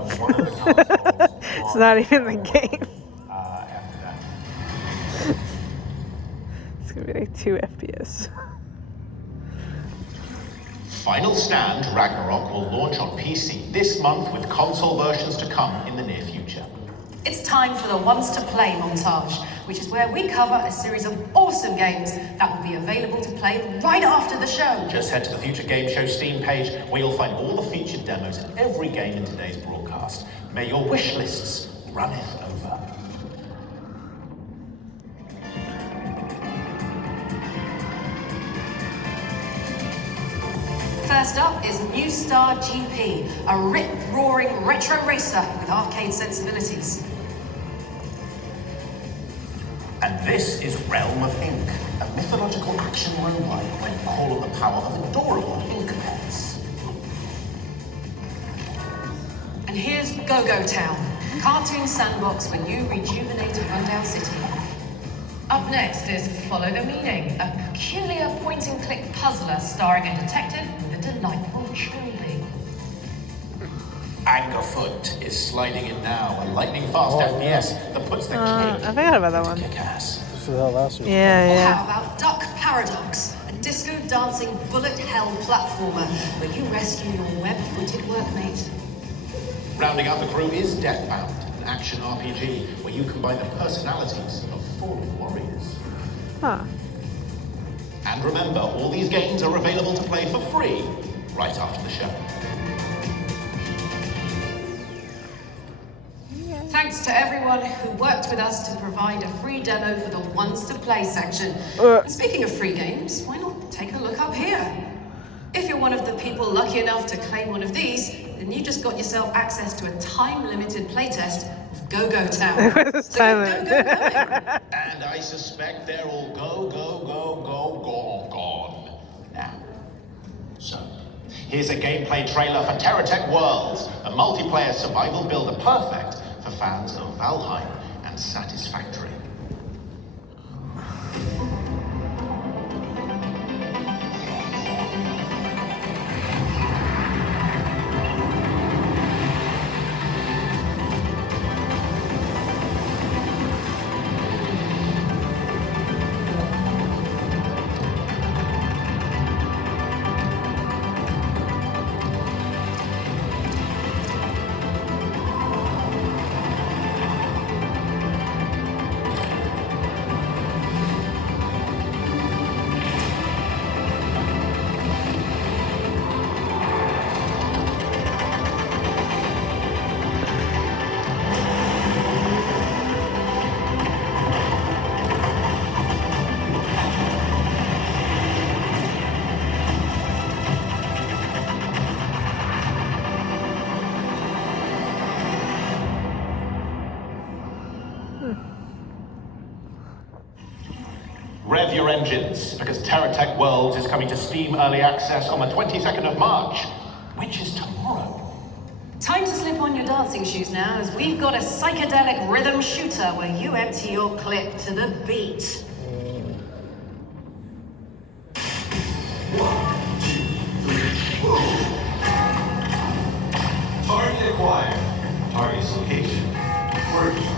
It's not even the game. After that. It's gonna be like 2 FPS. Final Stand Ragnarok will launch on PC this month with console versions to come in the near future. It's time for the Ones to Play montage, which is where we cover a series of awesome games that will be available to play right after the show. Just head to the Future Game Show Steam page where you'll find all the featured demos of every game in today's broadcast. May your wish lists runneth over. First up is New Star GP, a rip-roaring retro racer with arcade sensibilities. And this is Realm of Ink, a mythological action roguelike where you call on the power of adorable ink pets. And here's Go-Go Town, a cartoon sandbox where you rejuvenate a rundown city. Up next is Follow the Meaning, a peculiar point-and-click puzzler starring a detective with a delightful trilby. Angerfoot is sliding in now, a lightning-fast FPS that puts the I king forgot about that one. kick-ass. This is how last year. Yeah, Or how about Duck Paradox, a disco-dancing bullet hell platformer where you rescue your web-footed workmate. Rounding out the crew is Deathbound, an action RPG where you combine the personalities of fallen warriors. Huh. And remember, all these games are available to play for free right after the show. Thanks to everyone who worked with us to provide a free demo for the Ones to Play section. And speaking of free games, why not take a look up here? If you're one of the people lucky enough to claim one of these, then you just got yourself access to a time-limited playtest of Go-Go Town. It's time. And I suspect they're all gone now. So, here's a gameplay trailer for TerraTech Worlds, a multiplayer survival builder perfect for fans of Valheim and Satisfactory. Rev your engines, because TerraTech Worlds is coming to Steam Early Access on the 22nd of March, which is tomorrow. Time to slip on your dancing shoes now, as we've got a psychedelic rhythm shooter where you empty your clip to the beat. 1, 2, 3, whoa! Target acquired. Target's location. Working.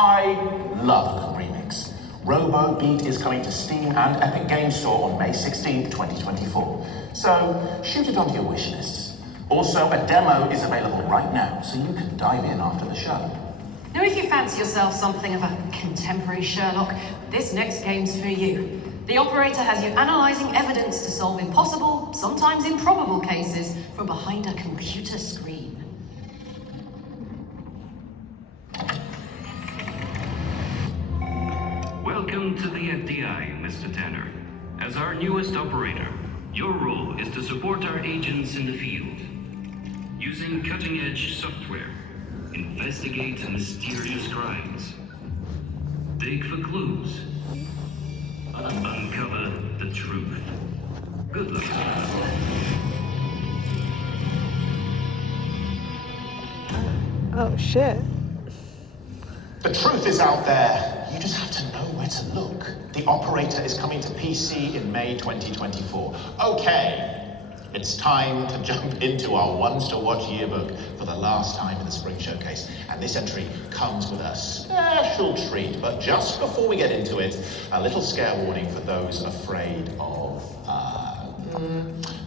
I love a good remix. Robo Beat is coming to Steam and Epic Games Store on May 16th, 2024. So shoot it onto your wish lists. Also, a demo is available right now, so you can dive in after the show. Now, if you fancy yourself something of a contemporary Sherlock, this next game's for you. The operator has you analysing evidence to solve impossible, sometimes improbable cases from behind a computer screen. Welcome to the FBI, Mr. Tanner. As our newest operator, your role is to support our agents in the field. Using cutting-edge software, investigate mysterious crimes. Dig for clues. Uncover the truth. Good luck. Oh shit. The truth is out there. You just have to know where to look. The operator is coming to PC in May 2024. Okay. It's time to jump into our Ones to Watch yearbook for the last time in the Spring Showcase. And this entry comes with a special treat. But just before we get into it, a little scare warning for those afraid of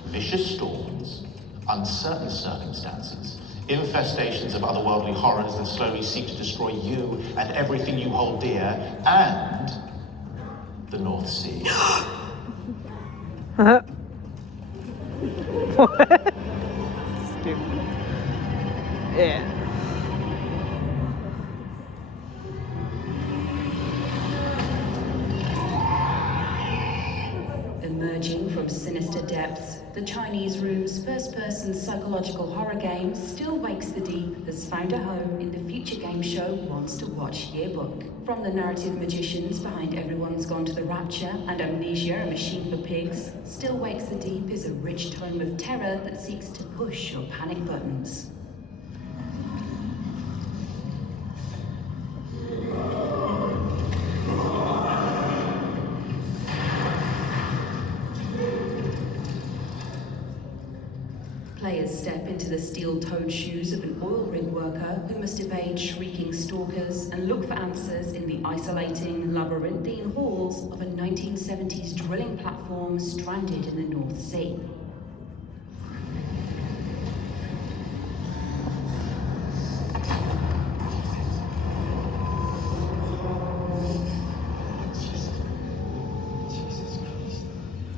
vicious storms, uncertain circumstances, infestations of otherworldly horrors that slowly seek to destroy you and everything you hold dear, and the North Sea. What? Stupid. Yeah. Emerging from sinister depths, the Chinese Room's first-person psychological horror game Still Wakes the Deep has found a home in the future game show Wants to Watch yearbook. From the narrative magicians behind Everyone's Gone to the Rapture and Amnesia, a Machine for Pigs, Still Wakes the Deep is a rich tome of terror that seeks to push your panic buttons. Players step into the steel-toed shoes of an oil rig worker who must evade shrieking stalkers and look for answers in the isolating, labyrinthine halls of a 1970s drilling platform stranded in the North Sea.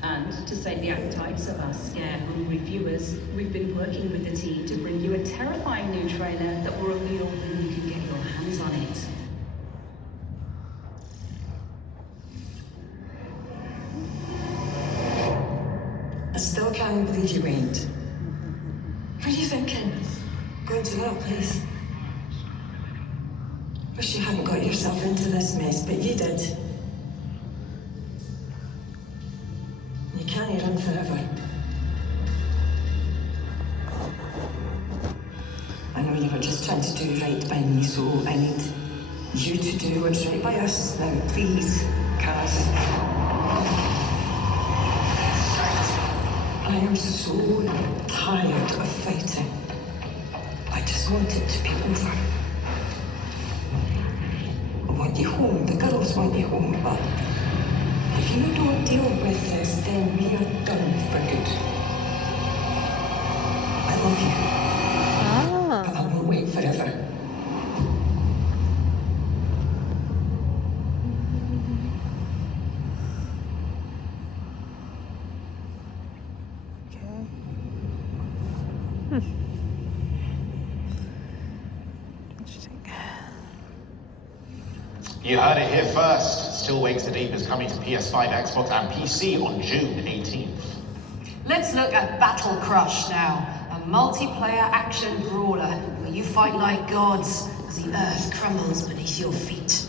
And to sate the appetites of our scare-hungry viewers, we've been working with the team to bring you a terrifying new trailer that will reveal when you can get your hands on it. I still can't believe you went. What are you thinking? Going to that place? Wish you hadn't got yourself into this mess, but you did. You can't run forever. I know you were just trying to do right by me, so I need you to do what's right by us. Now, please, Kaz. I am so tired of fighting. I just want it to be over. I want you home. The girls want you home, but if you don't deal with this, then we are done for good. I love you. But I won't wait forever. You heard it here first. Still Wakes the Deep is coming to PS5, Xbox, and PC on June 18th. Let's look at Battle Crush now, a multiplayer action brawler where you fight like gods as the earth crumbles beneath your feet.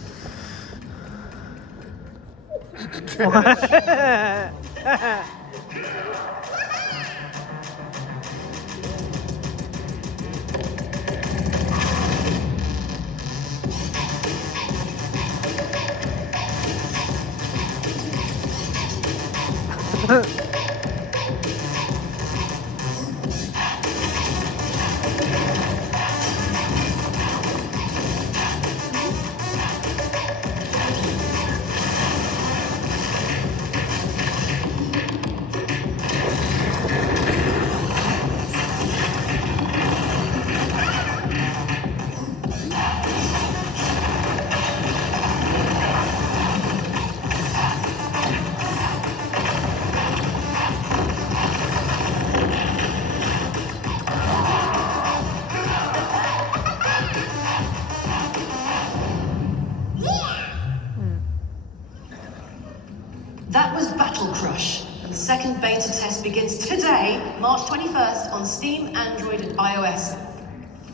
Battle Crush, and the second beta test begins today, March 21st, on Steam, Android, and iOS.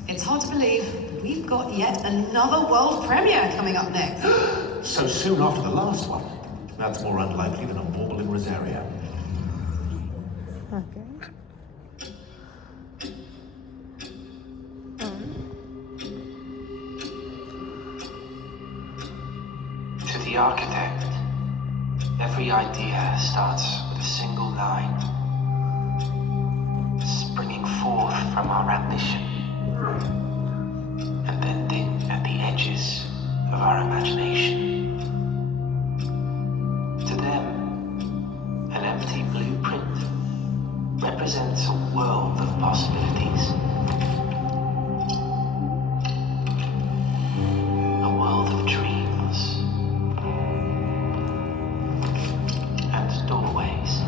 It's hard to believe we've got yet another world premiere coming up next. So soon after the last one. That's more unlikely than a bauble in Rosaria. Okay. To the architect, every idea starts with a single line, springing forth from our ambition and ending at the edges of our imagination. To them, an empty blueprint represents a world of possibilities. A world of dreams and doorways.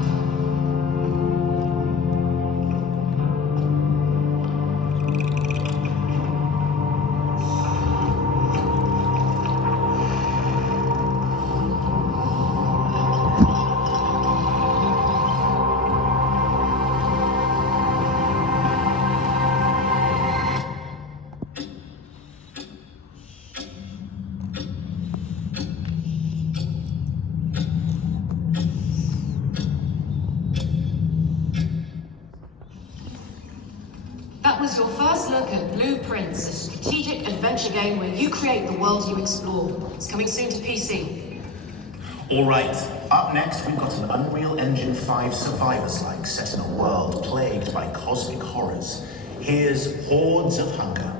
That was your first look at Blueprints, a strategic adventure game where you create the world you explore. It's coming soon to PC. All right, up next we've got an Unreal Engine 5 Survivors-like set in a world plagued by cosmic horrors. Here's Hordes of Hunger.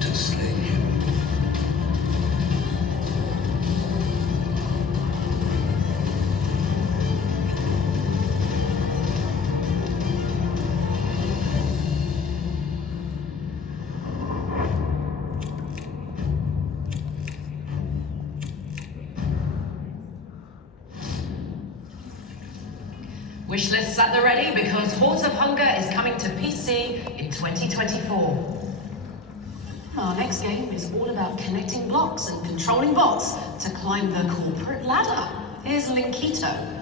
To slay him. Wish lists at the ready because Hordes of Hunger is coming to PC in 2024. Our next game is all about connecting blocks and controlling bots to climb the corporate ladder. Here's Linkito.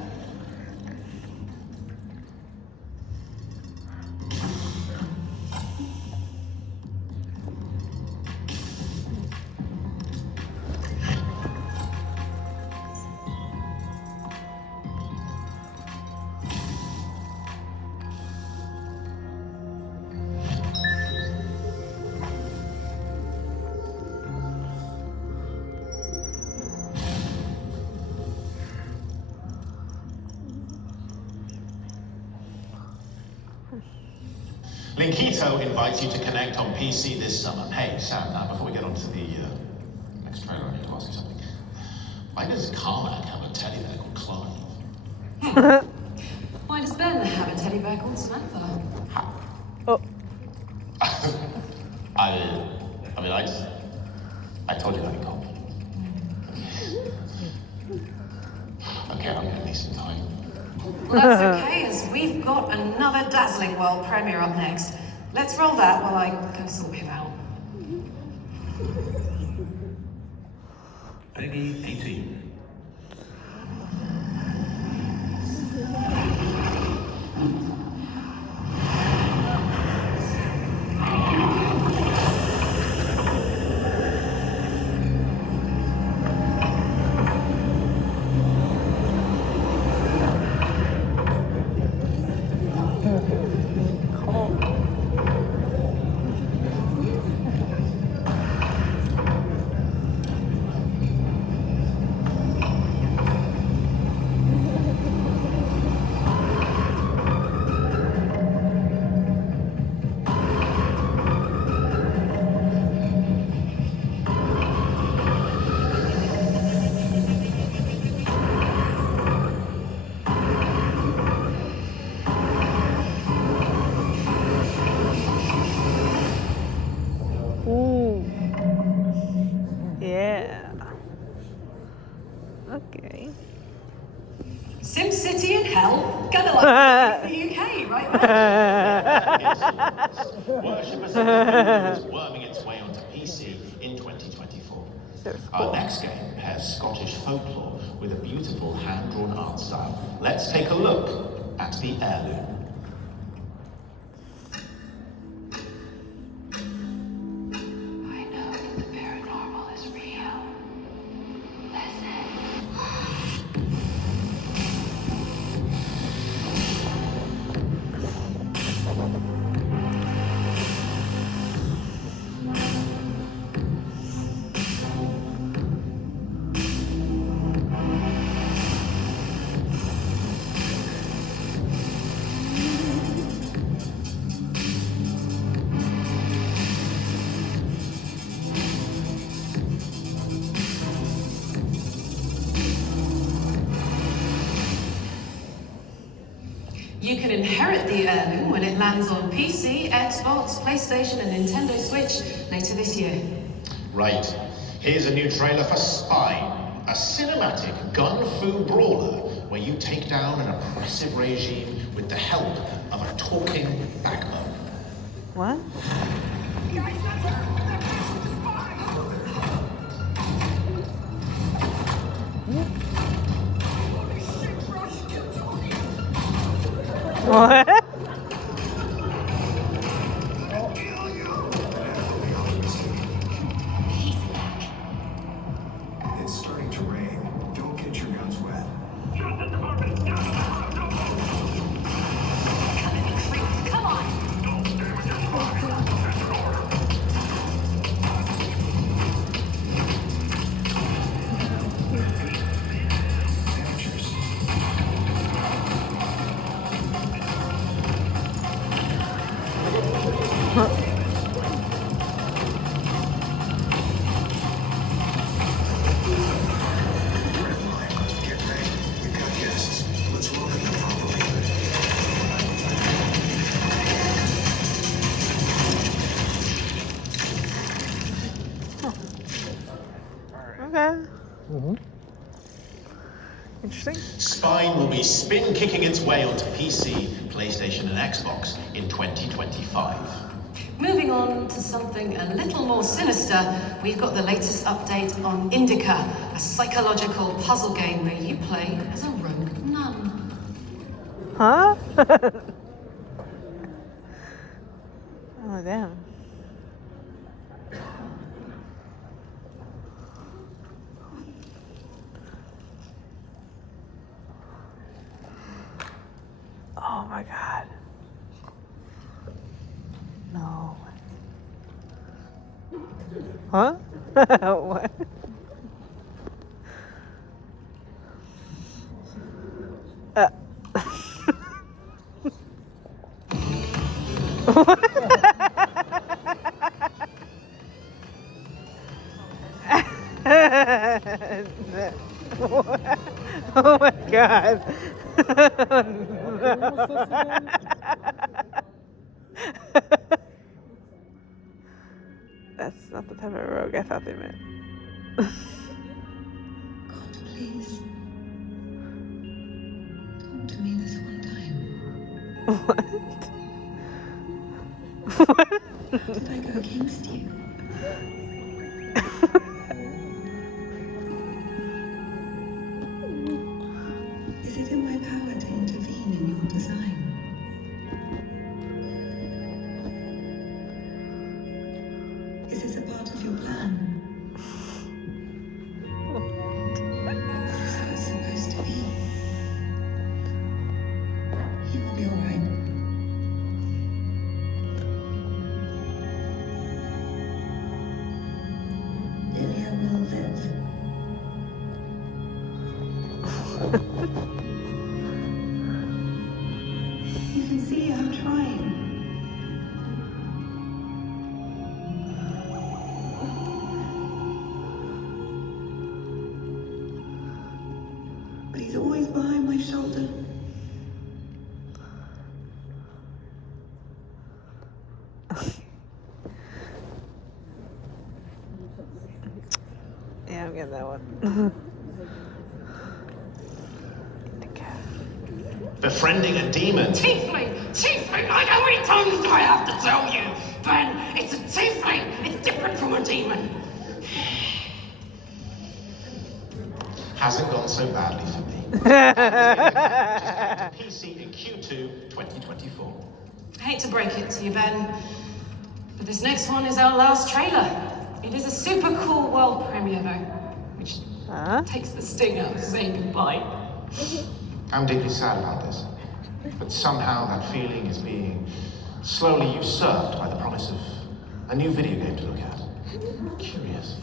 Linkito invites you to connect on PC this summer. Hey, Sam, now before we get on to the next trailer, I need to ask you something. Why does Carmack have a teddy bear called Clive? Why does Ben have a teddy bear called Samantha? Oh. I told you that'd be cool. Okay, I'm gonna need some time. Well, that's okay, as we've got another dazzling world premiere up next. Let's roll that while I go sort him out. Peggy 18. Worshippers of the is worming its way onto PC in 2024. Our next game pairs Scottish folklore with a beautiful hand-drawn art style. Let's take a look at the heirloom. I know the paranormal is real. You can inherit the heirloom when it lands on PC, Xbox, PlayStation, and Nintendo Switch later this year. Right. Here's a new trailer for Spine, a cinematic gun-fu brawler where you take down an oppressive regime with the help of a talking backbone. What? What? It's starting to rain. Don't get your guns wet. Come on! Okay. Interesting. Spine will be spin-kicking its way onto PC, PlayStation, and Xbox in 2025. Moving on to something a little more sinister, we've got the latest update on Indica, a psychological puzzle game where you play as a rogue nun. Huh? Oh, damn. Oh my god. No. Huh? What? Oh my god. That's not the type of rogue I thought they meant. God, please. Talk to me this one time. What? How did I go against you? Is it in my power to intervene in your design? Is this a part of your plan? Is this how it's supposed to be? You will be alright. Lilia will live. You can see I'm trying. But he's always behind my shoulder. Yeah, I'm getting that one. Befriending a demon. Tiefling, Tiefling, how many times do I have to tell you? Ben, it's a tiefling. It's different from a demon. Hasn't gone so badly for me. Just came to PC in Q2 2024. I hate to break it to you, Ben, but this next one is our last trailer. It is a super cool world premiere, though, which takes the sting out of saying goodbye. I'm deeply sad about this, but somehow that feeling is being slowly usurped by the promise of a new video game to look at. Curious.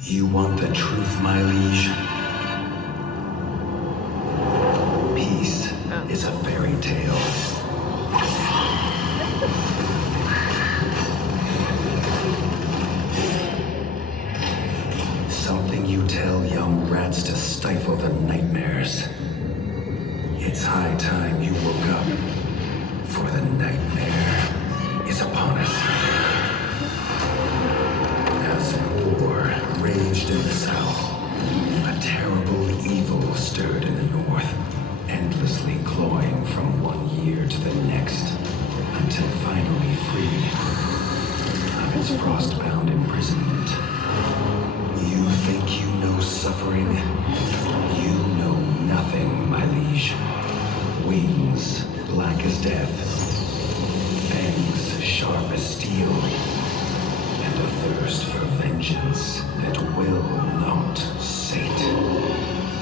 You want the truth, my liege? Peace is a fairy tale. Something you tell young rats to stifle the nightmares. It's high time you woke up, for the nightmare is upon us. As war raged in the south, a terrible evil stirred in the north, endlessly clawing from one year to the next, until finally free of its frost-bound imprisonment. You think you know suffering? You know nothing, my liege. Wings black as death, fangs sharp as steel, and a thirst for vengeance that will not sate.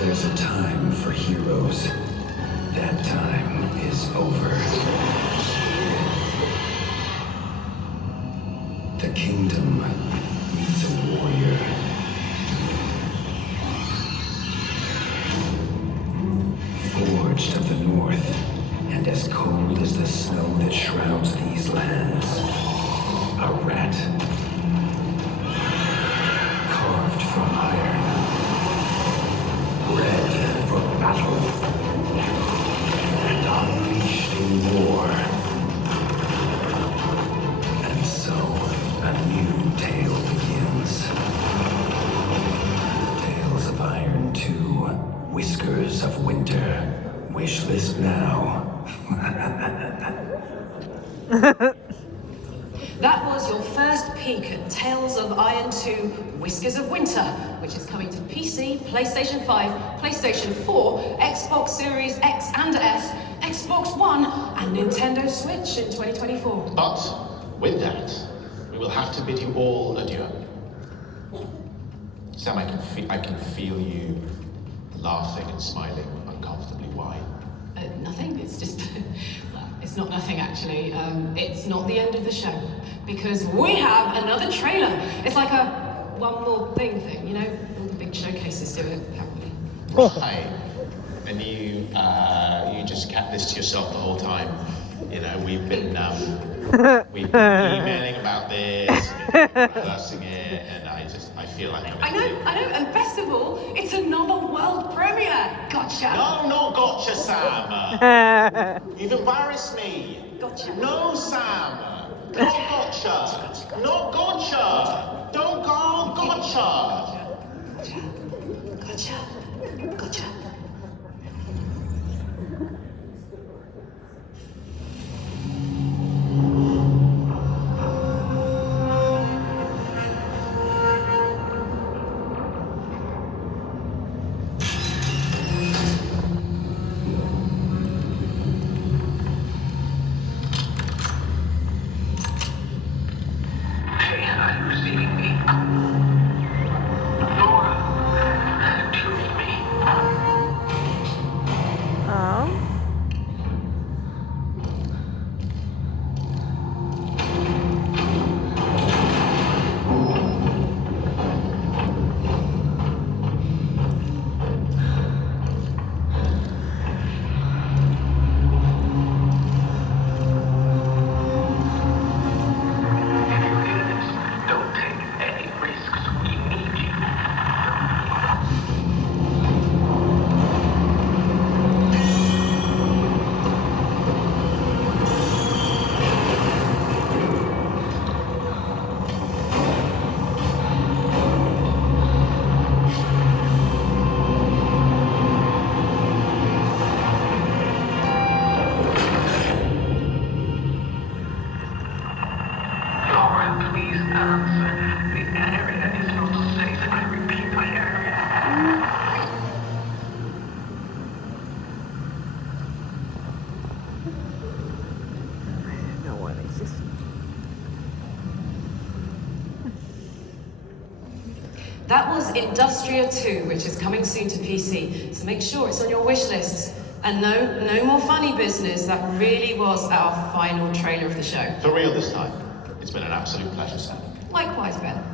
There's a time for heroes. That time is over. The kingdom needs a warrior. Forged of the north, and as cold as the snow that shrouds these lands. A rat. Carved from iron. Bred for battle. And unleashed in war. And so, a new tale begins. Tales of Iron 2, Whiskers of Winter. Wishlist now. That was your first peek at Tales of Iron 2, Whiskers of Winter, which is coming to PC, PlayStation 5, PlayStation 4, Xbox Series X and S, Xbox One, and Nintendo Switch in 2024. But with that, we will have to bid you all adieu. Sam, I can feel you laughing and smiling uncomfortably. Why? Nothing. It's just, well, it's not nothing actually. It's not the end of the show because we have another trailer. It's like a one more thing, you know? All the big showcases do it, apparently. Right. And you just kept this to yourself the whole time. You know, we've been emailing about this, rehearsing it, and I feel like I know, and best of all, it's another world premiere. Gotcha. No, not gotcha, Sam. You've embarrassed me. Gotcha. No, Sam. Not gotcha. Not gotcha. Don't go gotcha. Gotcha. Gotcha. Are you receiving me? Nora, truth me. That was Industria 2, which is coming soon to PC, so make sure it's on your wish lists. And no more funny business. That really was our final trailer of the show. For real this time. It's been an absolute pleasure, Sam. Likewise, Ben.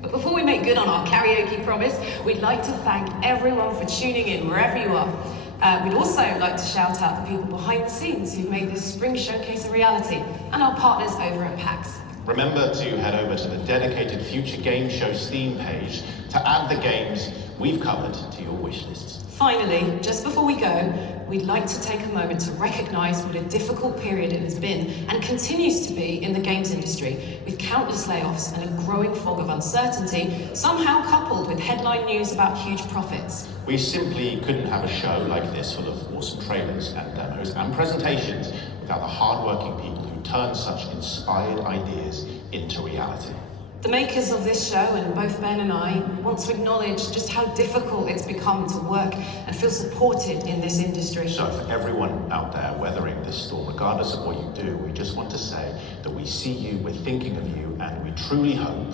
But before we make good on our karaoke promise, we'd like to thank everyone for tuning in wherever you are. We'd also like to shout out the people behind the scenes who've made this spring showcase a reality, and our partners over at PAX. Remember to head over to the dedicated Future Game Show Steam page to add the games we've covered to your wish lists. Finally, just before we go, we'd like to take a moment to recognise what a difficult period it has been and continues to be in the games industry, with countless layoffs and a growing fog of uncertainty, somehow coupled with headline news about huge profits. We simply couldn't have a show like this full of awesome trailers and demos and presentations without the hard-working people who turn such inspired ideas into reality. The makers of this show, and both Ben and I, want to acknowledge just how difficult it's become to work and feel supported in this industry. So for everyone out there weathering this storm, regardless of what you do, we just want to say that we see you, we're thinking of you, and we truly hope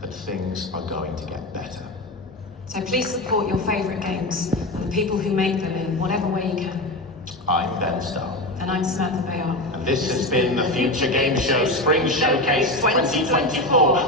that things are going to get better. So please support your favourite games and the people who make them in whatever way you can. I'm Ben Starr. And I'm Samantha Bayard. And this has been the Future Game Show Spring Showcase 2024.